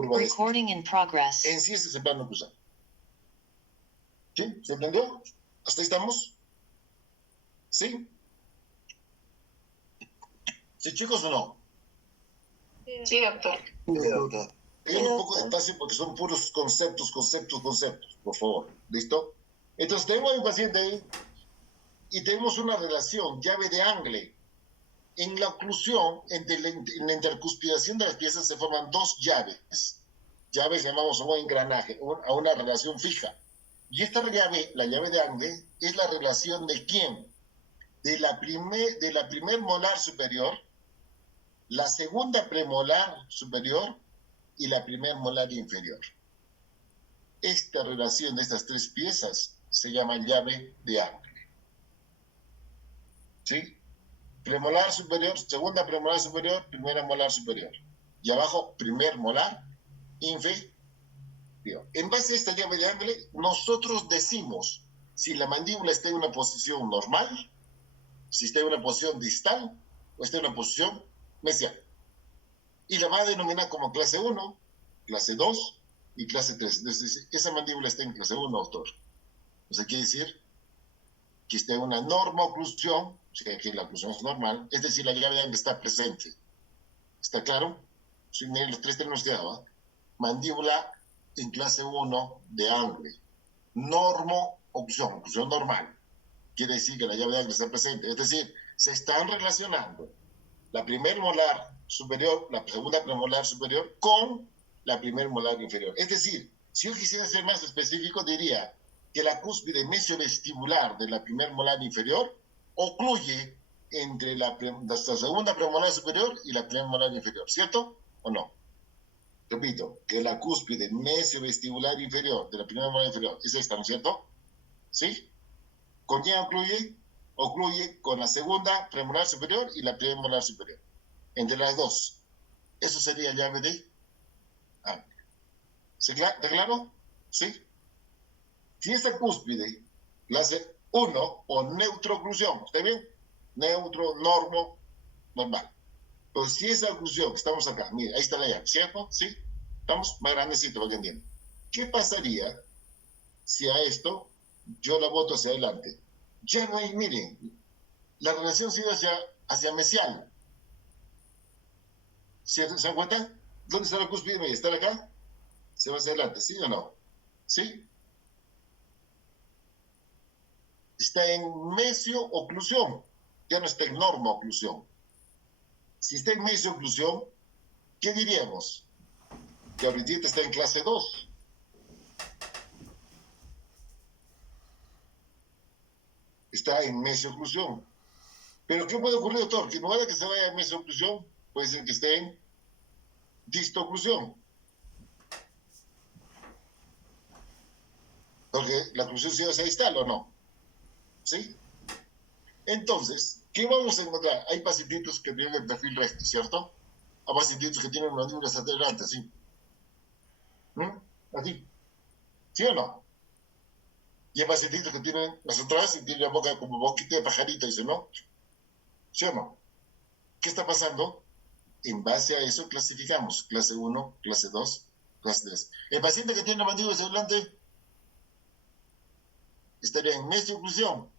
curva de este. Recording in progress. En sí este es el plano cruzado. ¿Sí? ¿Se entendió? ¿Hasta ahí estamos? ¿Sí? ¿Sí, chicos, o no? Sí, doctor. Vayan un poco despacio porque son puros conceptos, por favor. ¿Listo? Entonces tenemos un paciente ahí y tenemos una relación, llave de Angle. En la oclusión, en la intercuspidación de las piezas se forman dos llaves. Llaves llamamos a un engranaje, a una relación fija. Y esta llave, la llave de Angle, es la relación de quién? De la primer molar superior, la segunda premolar superior y la primer molar inferior. Esta relación de estas tres piezas se llama llave de Angle. ¿Sí? Premolar superior, segunda premolar superior, primera molar superior. Y abajo, primer molar inferior. En base a esta llave de Angle, nosotros decimos si la mandíbula está en una posición normal, si está en una posición distal o está en una posición mesial. Y la va a denominar como clase 1, clase 2 y clase 3. Entonces, esa mandíbula está en clase 1, doctor. O sea, quiere decir que está en una normo-oclusión, o sea, que la oclusión es normal, es decir, la llave de Angle está presente. ¿Está claro? Si miren los tres términos que daba. Mandíbula en clase 1 de Angle. Normo-oclusión, oclusión normal. Quiere decir que la llave de Angle está presente. Es decir, se están relacionando la primer molar superior, la segunda premolar superior, con la primer molar inferior. Es decir, si yo quisiera ser más específico, diría que la cúspide mesiovestibular de la primer molar inferior ocluye entre la segunda premolar superior y la primer molar inferior, ¿cierto o no? Repito, que la cúspide mesiovestibular inferior de la primera molar inferior es esta, ¿no es cierto? ¿Sí? ¿Con quién ocluye? Ocluye con la segunda premolar superior y la primera molar superior. Entre las dos. Eso sería llave de Angle. ¿Está claro? ¿Sí? Si esa cúspide clase 1 o neutrooclusión, ¿está bien? Neutro, normo, normal. Pues si esa oclusión, estamos acá, mira, ahí está la llave, ¿cierto? ¿Sí? Estamos más grandecito para que entiendan. ¿Qué pasaría si a esto yo la boto hacia adelante? Ya no hay, miren, la relación sigue hacia mesial. ¿Se dan cuenta? ¿Dónde está la cúspide? Mira, ¿está acá? Se va hacia adelante, ¿sí o no? ¿Sí? Está en mesio-oclusión, ya no está en normo-oclusión. Si está en mesio-oclusión, ¿qué diríamos? Que ahorita está en clase 2. Está en mesio-oclusión. Pero ¿qué puede ocurrir, doctor? Que en lugar de que se vaya en mesio-oclusión, puede ser que esté en disto-oclusión. Porque la oclusión sí hacia distal, ¿o no? ¿Sí? Entonces, ¿qué vamos a encontrar? Hay pacientitos que tienen el perfil recto, ¿cierto? Hay pacientitos que tienen mandíbulas adelante, ¿sí? Así. ¿Sí o no? Y hay pacientitos que tienen las atrás y tienen la boca como boquita de pajarito, dice, ¿no? ¿Sí o no? ¿Qué está pasando? En base a eso clasificamos clase 1, clase 2, clase 3. El paciente que tiene mandíbula hacia adelante estaría en mesio-oclusión,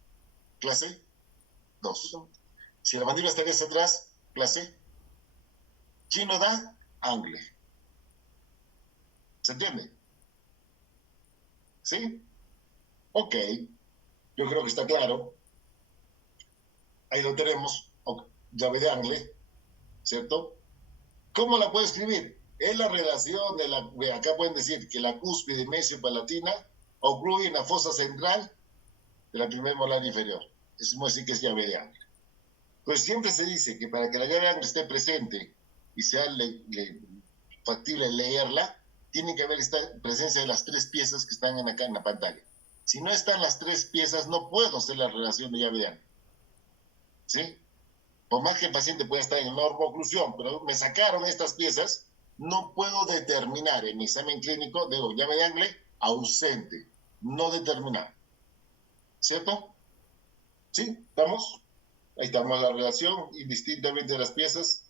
clase 2. Si la mandíbula estaría hacia atrás, clase chino da Angle. ¿Se entiende? ¿Sí? Ok. Yo creo que está claro. Ahí lo tenemos. Llave de Angle. ¿Cierto? ¿Cómo la puedo escribir? Es la relación de la... Acá pueden decir que la cúspide mesio-palatina ocluye en la fosa central de la primer molar inferior. Eso es decir que es llave de Angle. Pues siempre se dice que para que la llave de Angle esté presente y sea factible leerla, tiene que haber esta presencia de las tres piezas que están acá en la pantalla. Si no están las tres piezas, no puedo hacer la relación de llave de Angle. ¿Sí? Por más que el paciente pueda estar en normo-oclusión, pero me sacaron estas piezas, no puedo determinar en mi examen clínico, digo, llave de Angle ausente, no determinar. ¿Cierto? ¿Sí? ¿Estamos? Ahí estamos la relación indistintamente de las piezas.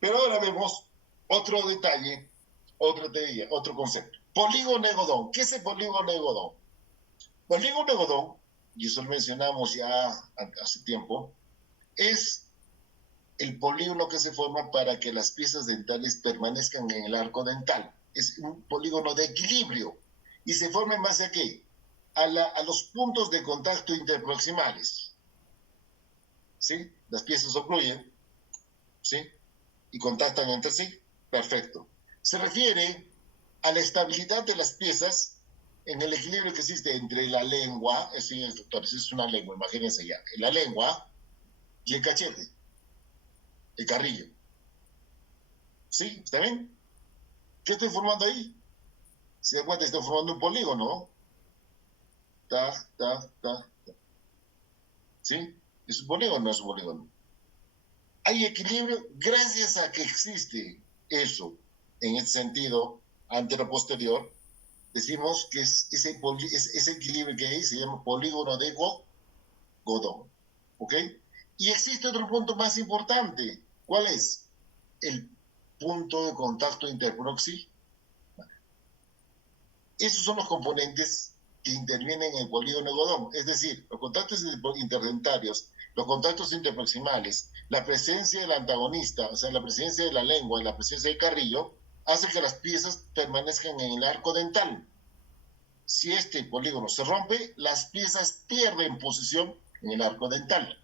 Pero ahora vemos otro detalle otra teoría, otro concepto. Polígono de Godón. ¿Qué es el polígono de Godón? Polígono de Godón, y eso lo mencionamos ya hace tiempo, es el polígono que se forma para que las piezas dentales permanezcan en el arco dental. Es un polígono de equilibrio. ¿Y se forma en base a qué? A los puntos de contacto interproximales. ¿Sí? Las piezas ocluyen, ¿sí? Y contactan entre sí. Perfecto. Se refiere a la estabilidad de las piezas en el equilibrio que existe entre la lengua, doctores, es una lengua, imagínense ya, la lengua y el cachete, el carrillo. ¿Sí? ¿Está bien? ¿Qué estoy formando ahí? Si de cuenta, estoy formando un polígono, ¿no? Ta. ¿Sí? ¿Es un polígono o no es un polígono? Hay equilibrio gracias a que existe eso. En ese sentido, antero-posterior, decimos que ese equilibrio que hay se llama polígono de Godón. ¿Ok? Y existe otro punto más importante. ¿Cuál es? El punto de contacto interproximal. Esos son los componentes que intervienen en el polígono de Godón. Es decir, los contactos interdentarios, los contactos interproximales, la presencia del antagonista, o sea, la presencia de la lengua y la presencia del carrillo, hace que las piezas permanezcan en el arco dental. Si este polígono se rompe, las piezas pierden posición en el arco dental.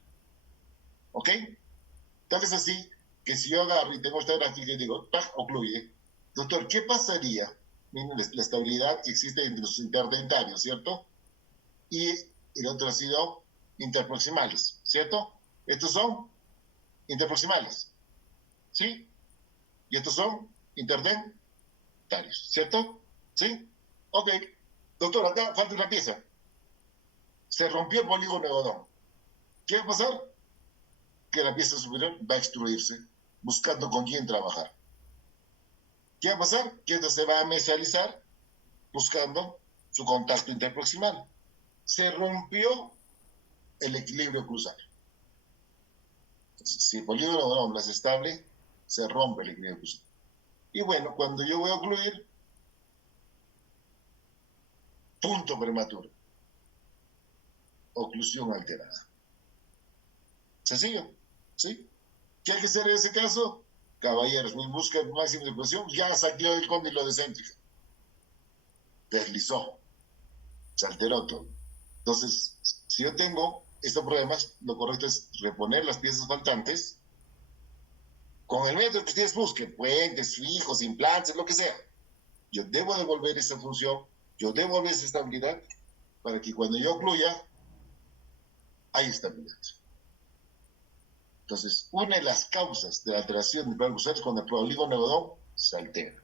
¿Ok? Tal vez así que si yo agarro y tengo esta gráfica y digo, ¡tac! Ocluye. Doctor, ¿qué pasaría? Miren la estabilidad que existe entre los interdentarios, ¿cierto? Y el otro ha sido interproximales, ¿cierto? Estos son interproximales, ¿sí? Y estos son interdentarios, ¿cierto? ¿Sí? Ok. Doctor, acá falta una pieza. Se rompió el polígono de Godón. ¿Qué va a pasar? Que la pieza superior va a extruirse, buscando con quién trabajar. ¿Qué va a pasar? Que esto se va a mesializar buscando su contacto interproximal. Se rompió el equilibrio oclusal. Entonces, si el polígono no es estable, se rompe el equilibrio oclusal. Y bueno, cuando yo voy a ocluir, punto prematuro. Oclusión alterada. Sencillo, ¿sí? ¿Qué hay que hacer en ese caso? Caballeros, mi busca de máxima oclusión, ya saqueó el cóndilo decéntrico. Deslizó. Se alteró todo. Entonces, si yo tengo estos problemas, lo correcto es reponer las piezas faltantes con el método que ustedes busquen, puentes, fijos, implantes, lo que sea. Yo debo devolver esa función, yo debo devolver esa estabilidad para que cuando yo ocluya, hay estabilidad. Entonces, una de las causas de la alteración del plano oclusal es cuando el polígono de Godón se altera.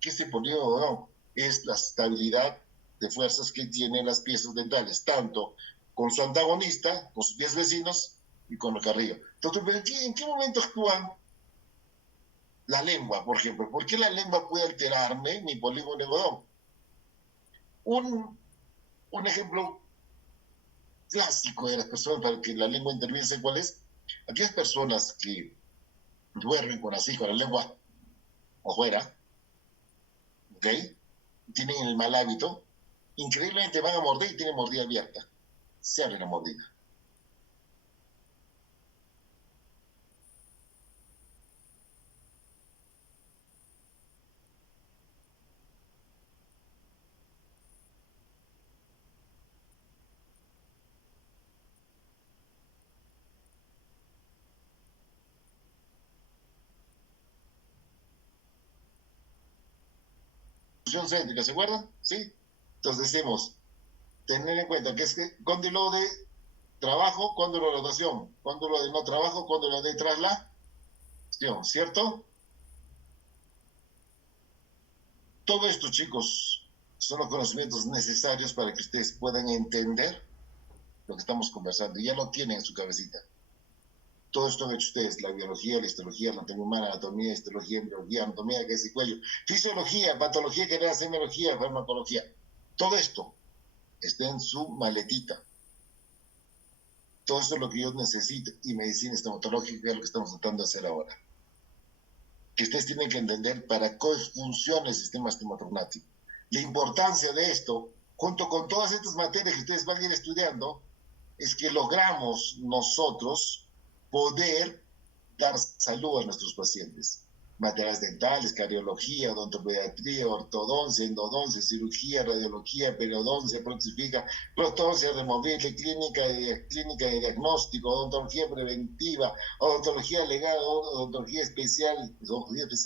¿Qué es el polígono de Godón? Es la estabilidad de fuerzas que tienen las piezas dentales, tanto con su antagonista, con sus pies vecinos y con el carrillo. Entonces, ¿en qué momento actúan la lengua, por ejemplo? ¿Por qué la lengua puede alterarme mi polígono de Godón? Un ejemplo clásico de las personas para que la lengua interviene, ¿cuál es? Aquellas personas que duermen con así, con la lengua afuera, ¿ok? Tienen el mal hábito, increíblemente van a morder y tienen mordida abierta. Se abre la mordida. Función céntrica, ¿se acuerdan? ¿Sí? Entonces decimos, tener en cuenta que es que cóndilo de trabajo, cóndilo de rotación, cóndilo de no trabajo, cóndilo de traslación, ¿cierto? Todo esto, chicos, son los conocimientos necesarios para que ustedes puedan entender lo que estamos conversando. Y ya lo tienen en su cabecita. Todo esto han hecho ustedes, la biología, la histología, la anatomía humana, anatomía, histología, embriología, anatomía, cabeza y cuello, fisiología, patología general, semiología, farmacología. Todo esto está en su maletita. Todo esto es lo que yo necesito. Y medicina estomatológica es lo que estamos tratando de hacer ahora. que ustedes tienen que entender para qué funciona el sistema estomatognático. La importancia de esto, junto con todas estas materias que ustedes van a ir estudiando, es que logramos nosotros poder dar salud a nuestros pacientes. Materias dentales, cardiología, odontopediatría, ortodoncia, endodoncia, cirugía, radiología, periodoncia, prótesis fija, prostodoncia removible, clínica de diagnóstico, odontología preventiva, odontología legal, odontología especial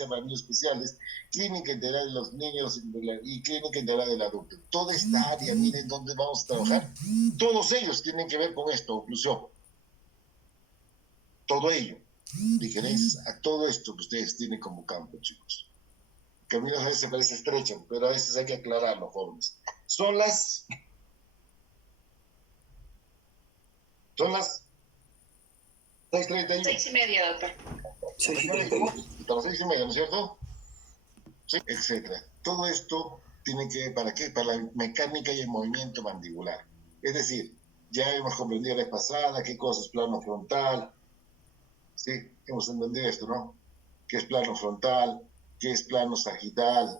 para niños especiales, clínica integral de los niños y clínica integral del adulto. Toda esta área, miren dónde vamos a trabajar. Todos ellos tienen que ver con esto, oclusión. Todo ello. Diferencias a todo esto que ustedes tienen como campo, chicos. Caminos a veces parece estrecho, pero a veces hay que aclararlo, jóvenes. Son las 6:31. 6:30, doctor. 6:30. Hasta las 6:30, ¿no es cierto? Sí, etcétera. Todo esto tiene que ver, ¿para qué? Para la mecánica y el movimiento mandibular. Es decir, ya hemos comprendido la vez pasada qué cosa es plano frontal. Sí, hemos entendido esto, ¿no? ¿Qué es plano frontal? ¿Qué es plano sagital?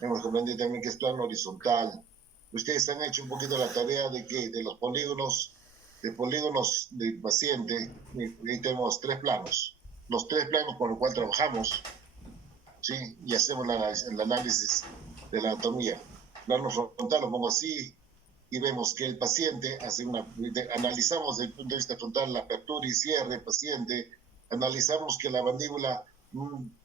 Hemos comprendido también qué es plano horizontal. Ustedes han hecho un poquito la tarea de que de los polígonos del paciente. Ahí tenemos 3 planos. Los 3 planos con los cuales trabajamos, ¿sí? Y hacemos el análisis de la anatomía. Plano frontal lo pongo así, y vemos que el paciente analizamos desde el punto de vista frontal la apertura y cierre del paciente, analizamos que la mandíbula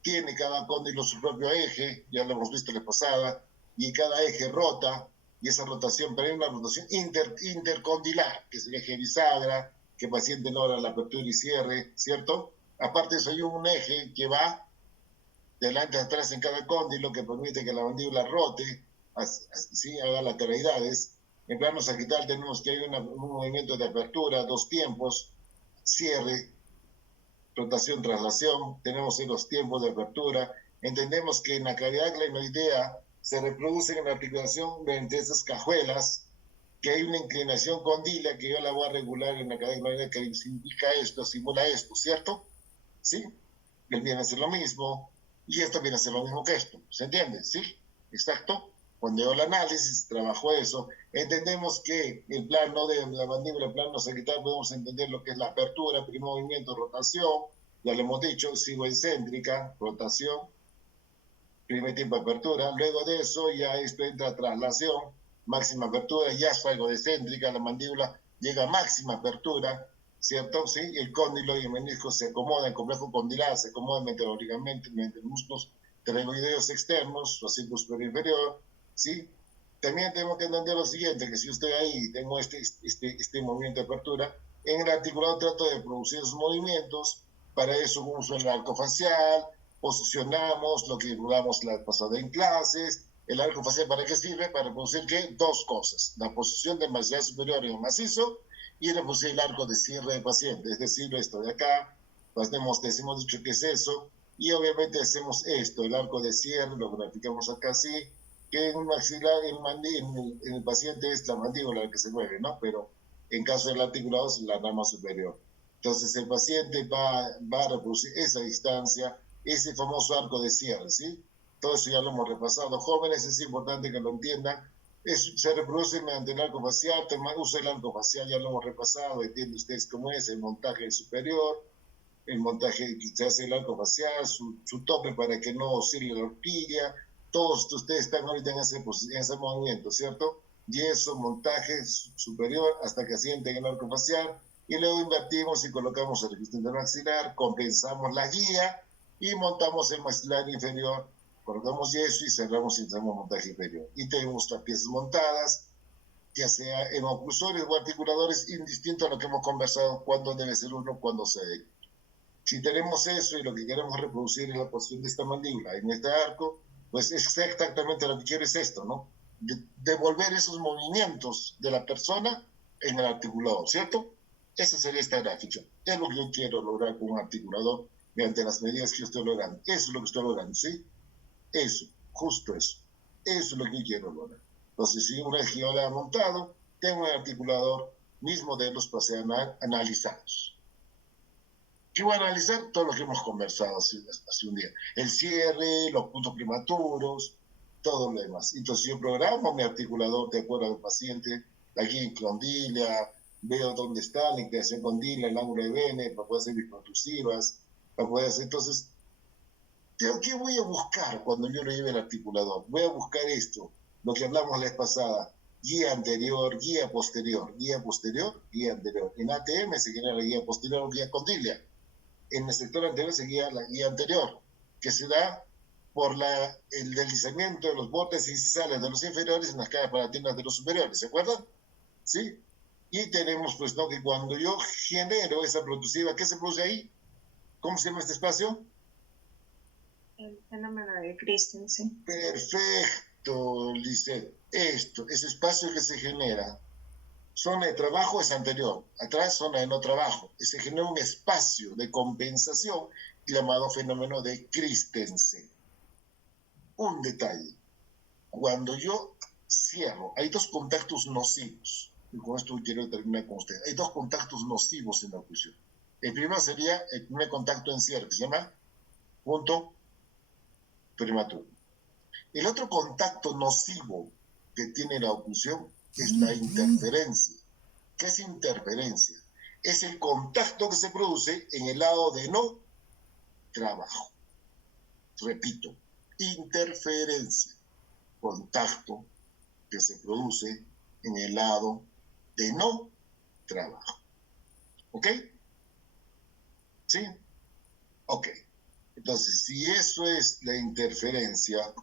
tiene cada cóndilo su propio eje, ya lo hemos visto la pasada, y cada eje rota, y esa rotación, pero hay una rotación intercondilar, que es el eje bisagra, que el paciente logra la apertura y cierre, ¿cierto? Aparte de eso hay un eje que va delante a atrás en cada cóndilo, que permite que la mandíbula rote, así haga lateralidades. En plano sagital tenemos que hay un movimiento de apertura, 2 tiempos, cierre, rotación, traslación, tenemos los tiempos de apertura. Entendemos que en la cavidad glenoidea se reproducen en la articulación mediante esas cajuelas, que hay una inclinación condila que yo la voy a regular en la cavidad glenoidea, que significa esto, simula esto, ¿cierto? ¿Sí? Él viene a hacer lo mismo, y esto viene a ser lo mismo que esto, ¿se entiende? ¿Sí? Exacto. Cuando yo el análisis, trabajo eso, entendemos que el plano de la mandíbula, el plano sagital, podemos entender lo que es la apertura, primer movimiento, rotación, ya lo hemos dicho, excéntrica, rotación, primer tiempo de apertura, luego de eso ya esto entra traslación, máxima apertura, ya es algo de excéntrica, la mandíbula llega a máxima apertura, ¿cierto? Sí, el cóndilo y el menisco se acomodan, el complejo condilar se acomoda meteorológicamente mediante músculos pterygoideos externos, o círculo superior inferior, ¿sí? También tenemos que entender lo siguiente, que si usted ahí tengo este movimiento de apertura, en el articulado trato de producir esos movimientos, para eso uso el arco facial, posicionamos lo que hablamos la pasada en clases. El arco facial, ¿para qué sirve? Para producir ¿qué? 2 cosas, la posición del maxilar superior en el macizo y reproducir el arco de cierre del paciente, es decir, esto de acá, decimos dicho que es eso, y obviamente hacemos esto, el arco de cierre, lo graficamos acá así, que en un maxilar, en el paciente es la mandíbula la que se mueve, ¿no? Pero en caso del articulado es la rama superior. Entonces el paciente va a reproducir esa distancia, ese famoso arco de cierre, ¿sí? Todo eso ya lo hemos repasado. Jóvenes, es importante que lo entiendan. Se reproduce mediante el arco facial, usa el arco facial, ya lo hemos repasado, entienden ustedes cómo es el montaje superior, el montaje que se hace el arco facial, su tope para que no oscile la horquilla. Todos ustedes están ahorita en ese movimiento, ¿cierto? Y eso, montaje superior hasta que asienten el arco facial, y luego invertimos y colocamos el registro intermaxilar, compensamos la guía y montamos el maxilar inferior, colocamos yeso y cerramos y hacemos montaje inferior. Y tenemos las piezas montadas, ya sea en oclusores o articuladores, indistinto a lo que hemos conversado, cuándo debe ser uno, cuándo se debe. Si tenemos eso y lo que queremos reproducir es la posición de esta mandíbula en este arco, pues es exactamente lo que quiero es esto, ¿no? Devolver esos movimientos de la persona en el articulador, ¿cierto? Esa sería esta gráfica. Es lo que yo quiero lograr con un articulador mediante las medidas que yo estoy logrando. Eso es lo que estoy logrando, ¿sí? Eso, justo eso. Eso es lo que yo quiero lograr. Entonces, si una vez que yo la he montado, tengo un articulador, mis modelos para ser analizados. ¿Qué voy a analizar? Todo lo que hemos conversado hace un día. El cierre, los puntos primaturos, todo lo demás. Entonces yo programo mi articulador de acuerdo al paciente, la guía en condilia, veo dónde está la inclinación condilia, el ángulo de Bene, para poder hacer mis protrusivas, para poder hacer... Entonces, ¿qué voy a buscar cuando yo lo lleve el articulador? Voy a buscar esto, lo que hablamos la vez pasada, guía anterior, guía posterior, guía posterior, guía anterior. En ATM se genera la guía posterior, guía condilia. En el sector anterior seguía la guía anterior, que se da por el deslizamiento de los bordes incisales de los inferiores en las caras palatinas de los superiores, ¿se acuerdan? ¿Sí? Y tenemos, pues, ¿no? Que cuando yo genero esa protrusiva, ¿qué se produce ahí? ¿Cómo se llama este espacio? El fenómeno de Christensen. Perfecto, Lisette. Ese espacio que se genera, zona de trabajo es anterior, atrás zona de no trabajo. Se genera un espacio de compensación llamado fenómeno de Christensen. Un detalle, cuando yo cierro, hay dos contactos nocivos, y con esto quiero terminar con ustedes. Hay dos contactos nocivos en la oclusión. El primero sería el primer contacto en cierre, que se llama punto prematuro. El otro contacto nocivo que tiene la oclusión es la interferencia. ¿Qué es interferencia? Es el contacto que se produce en el lado de no trabajo. Repito, interferencia, contacto que se produce en el lado de no trabajo. ¿Ok? ¿Sí? Ok. Entonces, si eso es la interferencia,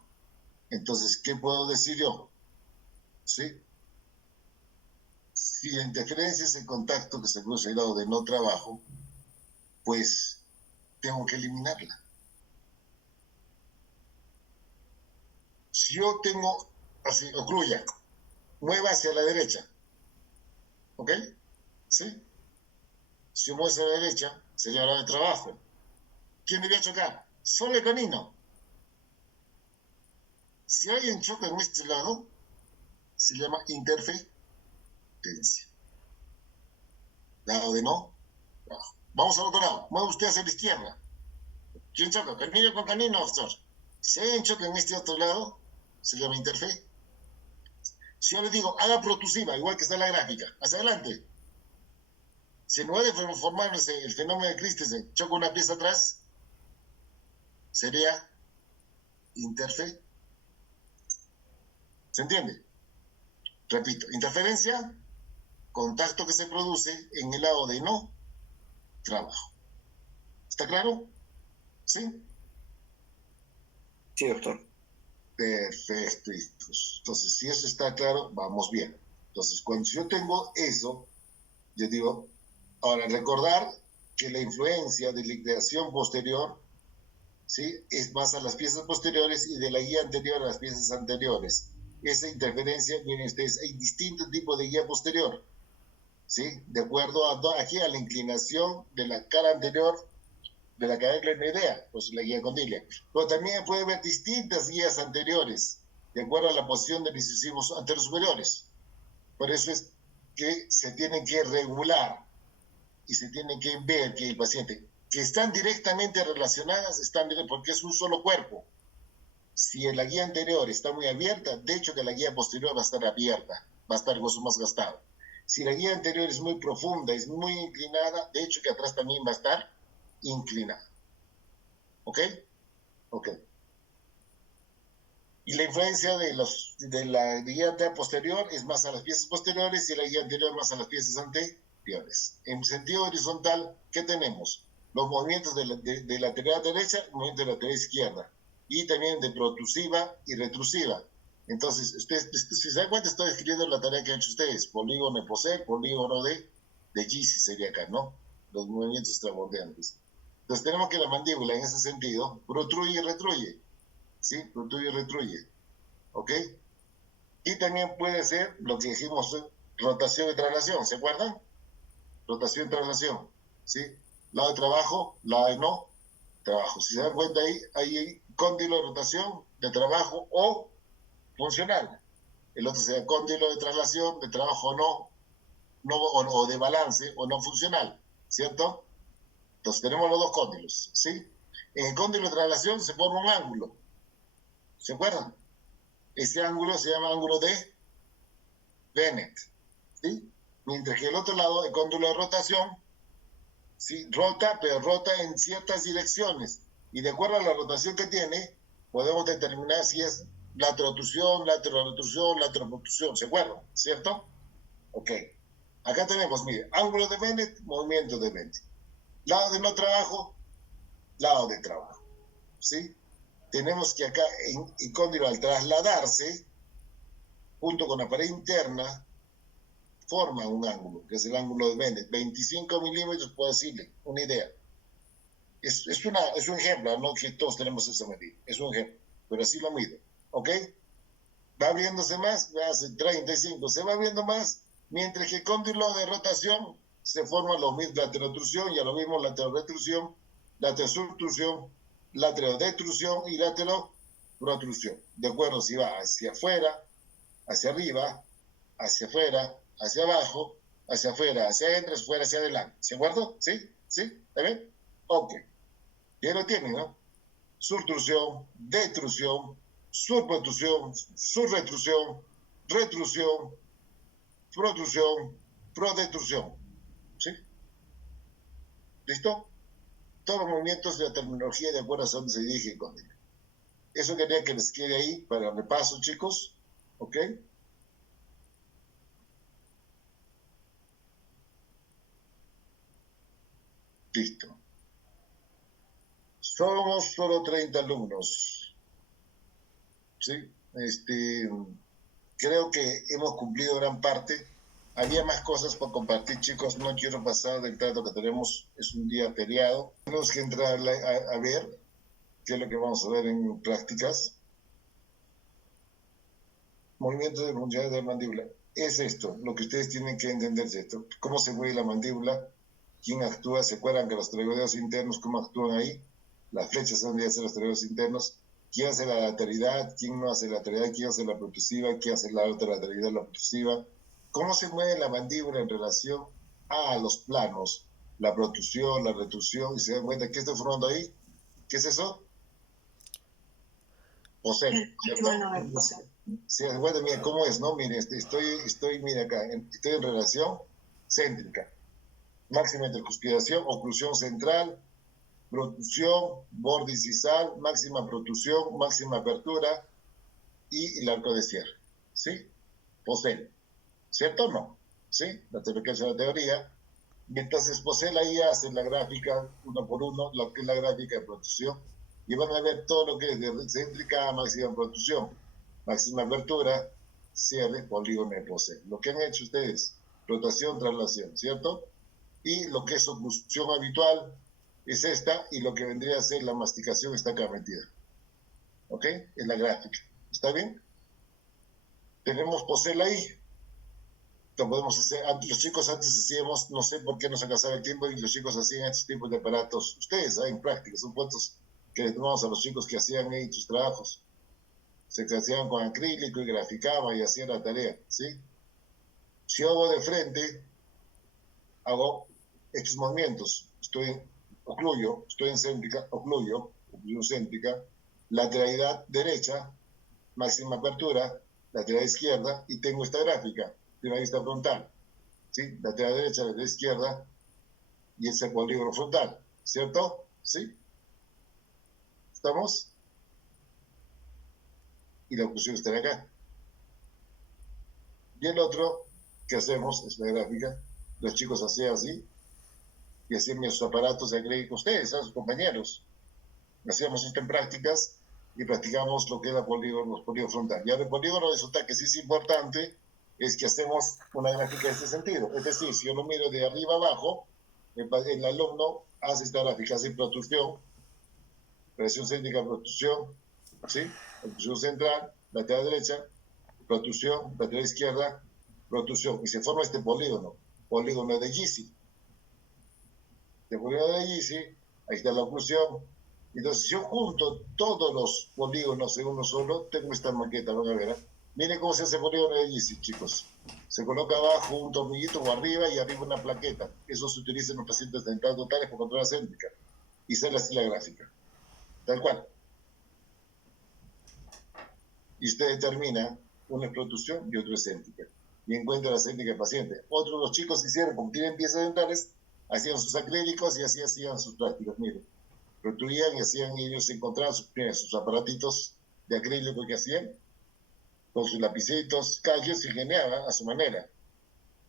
entonces, ¿qué puedo decir yo? ¿Sí? Si la interferencia es el contacto que se produce en el lado de no trabajo, pues tengo que eliminarla. Si yo tengo, así, ocluya, mueva hacia la derecha, ¿ok? ¿Sí? Si yo muevo hacia la derecha, sería la de trabajo. ¿Quién debería chocar? Solo el canino. Si alguien choca en este lado, se llama interferencia. Lado de no, trabajo. Vamos al otro lado. Mueve usted hacia la izquierda. ¿Quién choca? Canino con canino, doctor. Si alguien choca en este otro lado, se llama interferencia. Si yo le digo, haga protrusiva, igual que está en la gráfica, hacia adelante. Si en lugar de formarse el fenómeno de Christensen choca una pieza atrás, sería interferencia. ¿Se entiende? Repito, interferencia, contacto que se produce en el lado de no trabajo. ¿Está claro? ¿Sí? Sí, doctor. Perfecto. Entonces, si eso está claro, vamos bien. Entonces, cuando yo tengo eso, yo digo, ahora recordar que la influencia de la inclinación posterior, ¿sí?, es más a las piezas posteriores y de la guía anterior a las piezas anteriores. Esa interferencia, miren ustedes, hay distintos tipos de guía posterior, ¿sí? De acuerdo aquí a la inclinación de la cara anterior de la cadena clenoidea, pues la guía condilia. Pero también puede haber distintas guías anteriores, de acuerdo a la posición de los incisivos anteriores superiores. Por eso es que se tienen que regular y se tiene que ver que el paciente, que están directamente relacionadas, porque es un solo cuerpo. Si la guía anterior está muy abierta, de hecho que la guía posterior va a estar abierta, va a estar gozo más gastado. Si la guía anterior es muy profunda, es muy inclinada, de hecho que atrás también va a estar inclinada. ¿Ok? Ok. Y la influencia de la guía posterior es más a las piezas posteriores y la guía anterior más a las piezas anteriores. En sentido horizontal, ¿qué tenemos? Los movimientos de lateral derecha, movimiento de lateral izquierda. Y también de protrusiva y retrusiva. Entonces, si se dan cuenta, estoy escribiendo la tarea que han hecho ustedes. Polígono de Poser, polígono de Gysi sería acá, ¿no? Los movimientos extrabordeantes. Entonces, tenemos que la mandíbula, en ese sentido, protruye y retruye. ¿Sí? Protruye y retruye. ¿Ok? Y también puede ser lo que dijimos, rotación y traslación. ¿Se acuerdan? Rotación y traslación. ¿Sí? Lado de trabajo, lado de no trabajo. Si se dan cuenta ahí, hay cóndilo de rotación, de trabajo o funcional. El otro sería cóndilo de traslación, de trabajo o de balance o no funcional, ¿cierto? Entonces tenemos los dos cóndilos, ¿sí? En el cóndilo de traslación se forma un ángulo. ¿Se acuerdan? Ese ángulo se llama ángulo de Bennett, ¿sí? Mientras que el otro lado, el cóndilo de rotación, ¿sí? Rota, pero rota en ciertas direcciones. Y de acuerdo a la rotación que tiene, podemos determinar si es laterotrusión, laterorotrusión, laterorotrusión. ¿Se acuerdan? ¿Cierto? Ok. Acá tenemos, mire, ángulo de Bennett, movimiento de Bennett. Lado de no trabajo, lado de trabajo. ¿Sí? Tenemos que acá el cóndilo al trasladarse, junto con la pared interna, forma un ángulo, que es el ángulo de Bennett. 25 milímetros, puedo decirle, una idea. Es un ejemplo, no que todos tenemos esa medida. Es un ejemplo, pero así lo mido. ¿Ok? Va abriéndose más, hace 35, se va abriendo más, mientras que el cóndilo de rotación se forma lo mismo, laterotrusión, ya lo mismo, laterorretrusión, laterosurtrusión, laterodetrusión y lateroprotrusión. De acuerdo si va hacia afuera, hacia arriba, hacia afuera, hacia abajo, hacia afuera, hacia adentro, hacia afuera, hacia adelante. ¿Se acuerdo? ¿Sí? ¿Sí? ¿Está bien? Ok. Ya lo tienen, ¿no? Surtrusión, detrusión, surprotrusión, surretrusión, retrusión, protrusión, prodetrusión. ¿Sí? ¿Listo? Todos los movimientos de la terminología de acuerdo a dónde se dirige el cóndilo. Eso quería que les quede ahí para el repaso, chicos. ¿Ok? Listo. Somos solo 30 alumnos. ¿Sí? Creo que hemos cumplido gran parte. Había más cosas por compartir, chicos. No quiero pasar del trato que tenemos. Es un día feriado. Tenemos que entrar a ver qué es lo que vamos a ver en prácticas. Movimiento de funciones de la mandíbula. Es esto. Lo que ustedes tienen que entender es esto. Cómo se mueve la mandíbula. ¿Quién actúa? ¿Se acuerdan que los tragodeos internos, cómo actúan ahí? Las flechas son de hacer los tragodeos internos. ¿Quién hace la lateralidad? ¿Quién no hace la lateralidad? ¿Quién hace la protrusiva? ¿Quién hace la lateralidad, la protrusiva? ¿Cómo se mueve la mandíbula en relación a los planos? La protrusión, la retrusión, y se dan cuenta que estoy formando ahí. ¿Qué es eso? Posel, ¿cierto? Se dan cuenta, mira, ¿cómo es, no? Mire, mira acá, estoy en relación céntrica. Máxima intercuspidación, oclusión central, protrusión, borde incisal, máxima protrusión, máxima apertura y el arco de cierre. ¿Sí? Posel. ¿Cierto o no? ¿Sí? La teoría es la teoría. Y entonces Posel ahí hace la gráfica uno por uno, lo que es la gráfica de protrusión. Y van a ver todo lo que es de céntrica a máxima protrusión, máxima apertura, cierre, polígono de Posel. Lo que han hecho ustedes, rotación, traslación, ¿cierto? Y lo que es oclusión habitual es esta, y lo que vendría a ser la masticación está acá metida. ¿Ok? En la gráfica. ¿Está bien? Tenemos Posel ahí. Lo podemos hacer. Los chicos antes hacíamos, no sé por qué nos alcanzaba el tiempo, y los chicos hacían estos tipos de aparatos. Ustedes, en práctica, son fotos que les tomamos a los chicos que hacían ahí sus trabajos. Se hacían con acrílico y graficaban y hacían la tarea, ¿sí? Si yo hago de frente, hago estos movimientos. Ocluyo, estoy en céntrica, oclusión céntrica, lateralidad derecha, máxima apertura, lateral izquierda, y tengo esta gráfica de una vista frontal, ¿sí? Lateral derecha, lateral izquierda, y ese polígono frontal, ¿cierto? ¿Sí? ¿Estamos? Y la oclusión está acá. Y el otro que hacemos es la gráfica. Los chicos hacían así, y hacían sus aparatos de acrílico, ustedes, a sus compañeros. Hacíamos esto en prácticas y practicamos lo que era los polígonos frontal. Ya de polígono resulta que sí es importante, es que hacemos una gráfica en este sentido. Es decir, si yo lo miro de arriba abajo, el alumno hace esta gráfica, hace protrusión, presión céntrica, protrusión, ¿sí? Protrusión central, lateral derecha, protrusión, lateral izquierda, protrusión, y se forma este polígono de Gysi. De polígono de Gysi, ahí está la oclusión. Entonces, si yo junto todos los polígonos en uno solo, tengo esta maqueta, van a ver, Miren cómo se hace polígono de GC, chicos. Se coloca abajo un tornillito o arriba y arriba una plaqueta. Eso se utiliza en los pacientes dentales totales por control céntrica. Y sale así la gráfica. Tal cual. Y usted determina una es protrusión y otra es céntrica. Y encuentra la céntrica del paciente. Otros de los chicos hicieron, como tienen piezas dentales, hacían sus acrílicos y así hacían sus prácticas. Miren, protruían y hacían, ellos encontraban sus aparatitos de acrílico que hacían, con sus lapicitos, cada quien se ingeniaba a su manera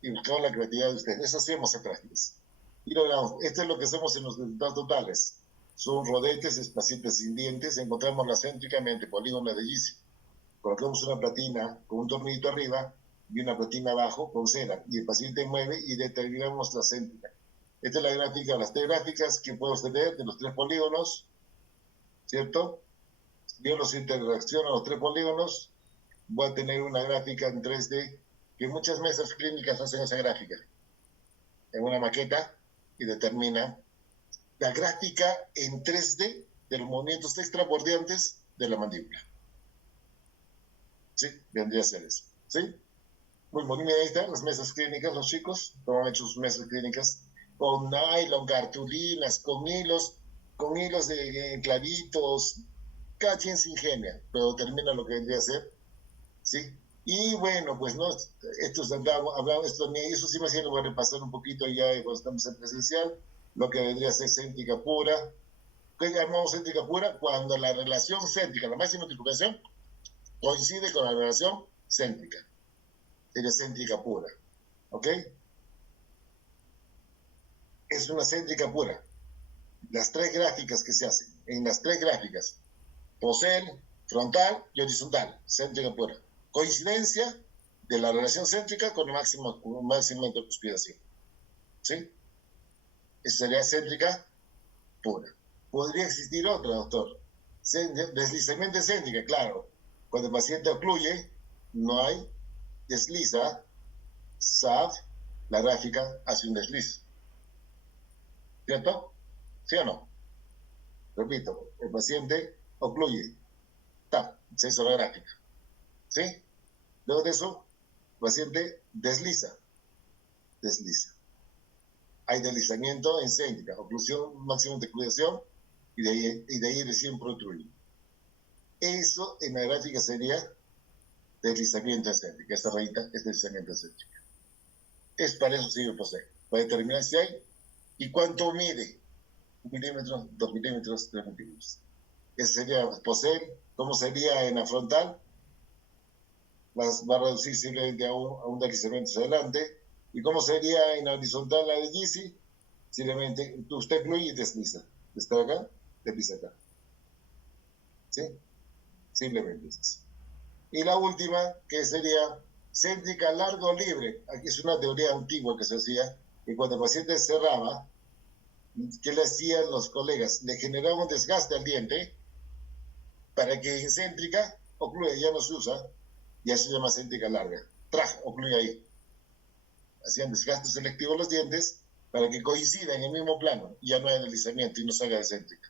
y buscaban la creatividad de ustedes. Eso hacíamos en prácticas. Y logramos, esto es lo que hacemos en los dentados totales. Son rodetes, pacientes sin dientes, encontramos la céntrica mediante polígono de GC. Colocamos una platina con un tornillito arriba y una platina abajo con cera, y el paciente mueve y determinamos la céntrica. Esta es la gráfica, las tres gráficas que puedo obtener de los tres polígonos, ¿cierto? Yo los interacciono a los tres polígonos, voy a tener una gráfica en 3D, que muchas mesas clínicas hacen esa gráfica, en una maqueta, y determina la gráfica en 3D de los movimientos extrabordeantes de la mandíbula. Sí, vendría a ser eso. ¿Sí? Muy bonito. Ahí están las mesas clínicas, los chicos, como han hecho sus mesas clínicas, con nylon, cartulinas, con hilos de clavitos. Cada quien se ingenia, pero termina lo que vendría a ser. ¿Sí? Y bueno, pues no, estos hablamos, eso sí me hacía, lo voy a repasar un poquito ya cuando estamos en presencial, lo que vendría a ser céntrica pura. ¿Qué llamamos céntrica pura? Cuando la relación céntrica, la máxima multiplicación, coincide con la relación céntrica. Sería céntrica pura. ¿Ok? Es una céntrica pura. Las tres gráficas que se hacen, en las tres gráficas, posel, frontal y horizontal, céntrica pura. Coincidencia de la relación céntrica con el máximo de cuspidación. ¿Sí? Esa sería céntrica pura. Podría existir otra, doctor. Deslizamiento céntrica, claro. Cuando el paciente ocluye, no hay, desliza, SAF, la gráfica hace un desliz. ¿Cierto? ¿Sí o no? Repito, el paciente ocluye, se hizo la gráfica. ¿Sí? Luego de eso, el paciente desliza. Hay deslizamiento en céntrica, oclusión, máximo de oclusión, y de ahí recién protruye. Eso en la gráfica sería deslizamiento excéntrica. Esta rayita es deslizamiento excéntrica. Es para eso sirve el posel, para determinar si hay y cuánto mide. 1 milímetro, 2 milímetros, 3 milímetros. Ese sería posel. ¿Cómo sería en la frontal? Va a reducir simplemente a un deslizamiento hacia adelante. ¿Y cómo sería en la horizontal la de GC? Simplemente usted incluye y desliza. Está acá, desliza acá. ¿Sí? Simplemente es eso. Y la última, que sería céntrica largo libre. Aquí es una teoría antigua que se hacía, que cuando el paciente cerraba, ¿qué le hacían los colegas? Le generaban un desgaste al diente para que en céntrica ocluya, ya no se usa, ya se llama céntrica larga. Ocluye ahí. Hacían desgaste selectivo los dientes para que coincida en el mismo plano y ya no haya deslizamiento y no salga de céntrica.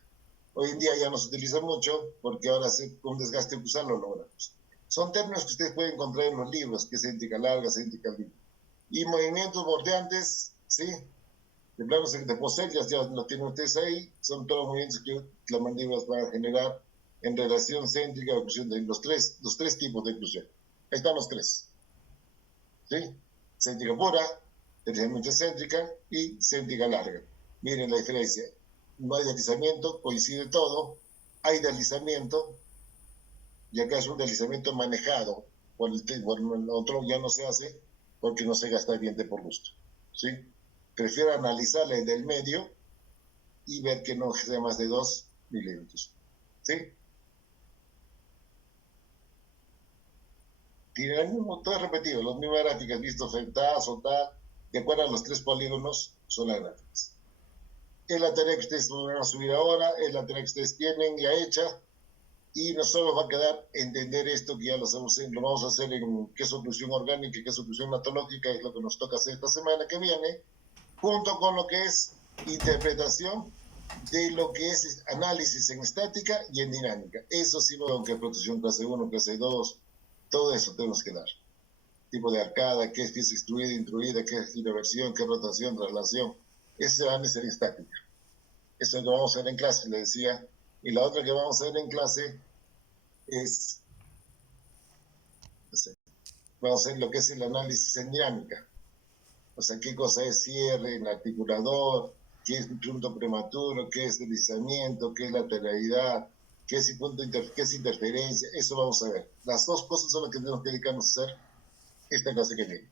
Hoy en día ya no se utiliza mucho porque ahora con un desgaste ocular lo logramos. Son términos que ustedes pueden encontrar en los libros, que es céntrica larga, céntrica libre. Y movimientos bordeantes, ¿sí? De planos de posel, ya lo tienen ustedes ahí, son todos los movimientos que las mandíbulas van a generar en relación céntrica, oclusión, de los tres tipos de oclusión. Ahí están los tres. ¿Sí? Céntrica pura, deslizamiento céntrica y céntrica larga. Miren la diferencia. No hay deslizamiento, coincide todo. Hay deslizamiento, y acá es un deslizamiento manejado. Por el otro ya no se hace porque no se gasta el diente por gusto. ¿Sí? Prefiero analizarla en el medio y ver que no sea más de 2 milímetros. ¿Sí? Tiene el mismo, todo repetido, las mismas gráficas, visto frentadas o tal, de acuerdo a los tres polígonos, son las gráficas. Es la tarea que ustedes van a subir ahora, es la tarea que ustedes tienen ya hecha, y nosotros va a quedar entender esto que ya lo vamos a hacer en qué es oclusión orgánica y qué es oclusión patológica, es lo que nos toca hacer esta semana que viene, junto con lo que es interpretación de lo que es análisis en estática y en dinámica. Eso sí, lo que es protección clase 1, clase 2, Todo eso tenemos que dar. Tipo de arcada, qué es pieza extruida, intruida, qué es inversión, qué rotación, traslación. Esa va a ser estática. Eso es lo que vamos a ver en clase, le decía. Y la otra que vamos a ver en clase es, no sé, vamos a ver lo que es el análisis en dinámica. O sea, qué cosa es cierre, el articulador, qué es punto prematuro, qué es deslizamiento, qué es lateralidad, qué es, qué es interferencia. Eso vamos a ver. Las dos cosas son las que tenemos que dedicarnos a hacer esta clase que viene.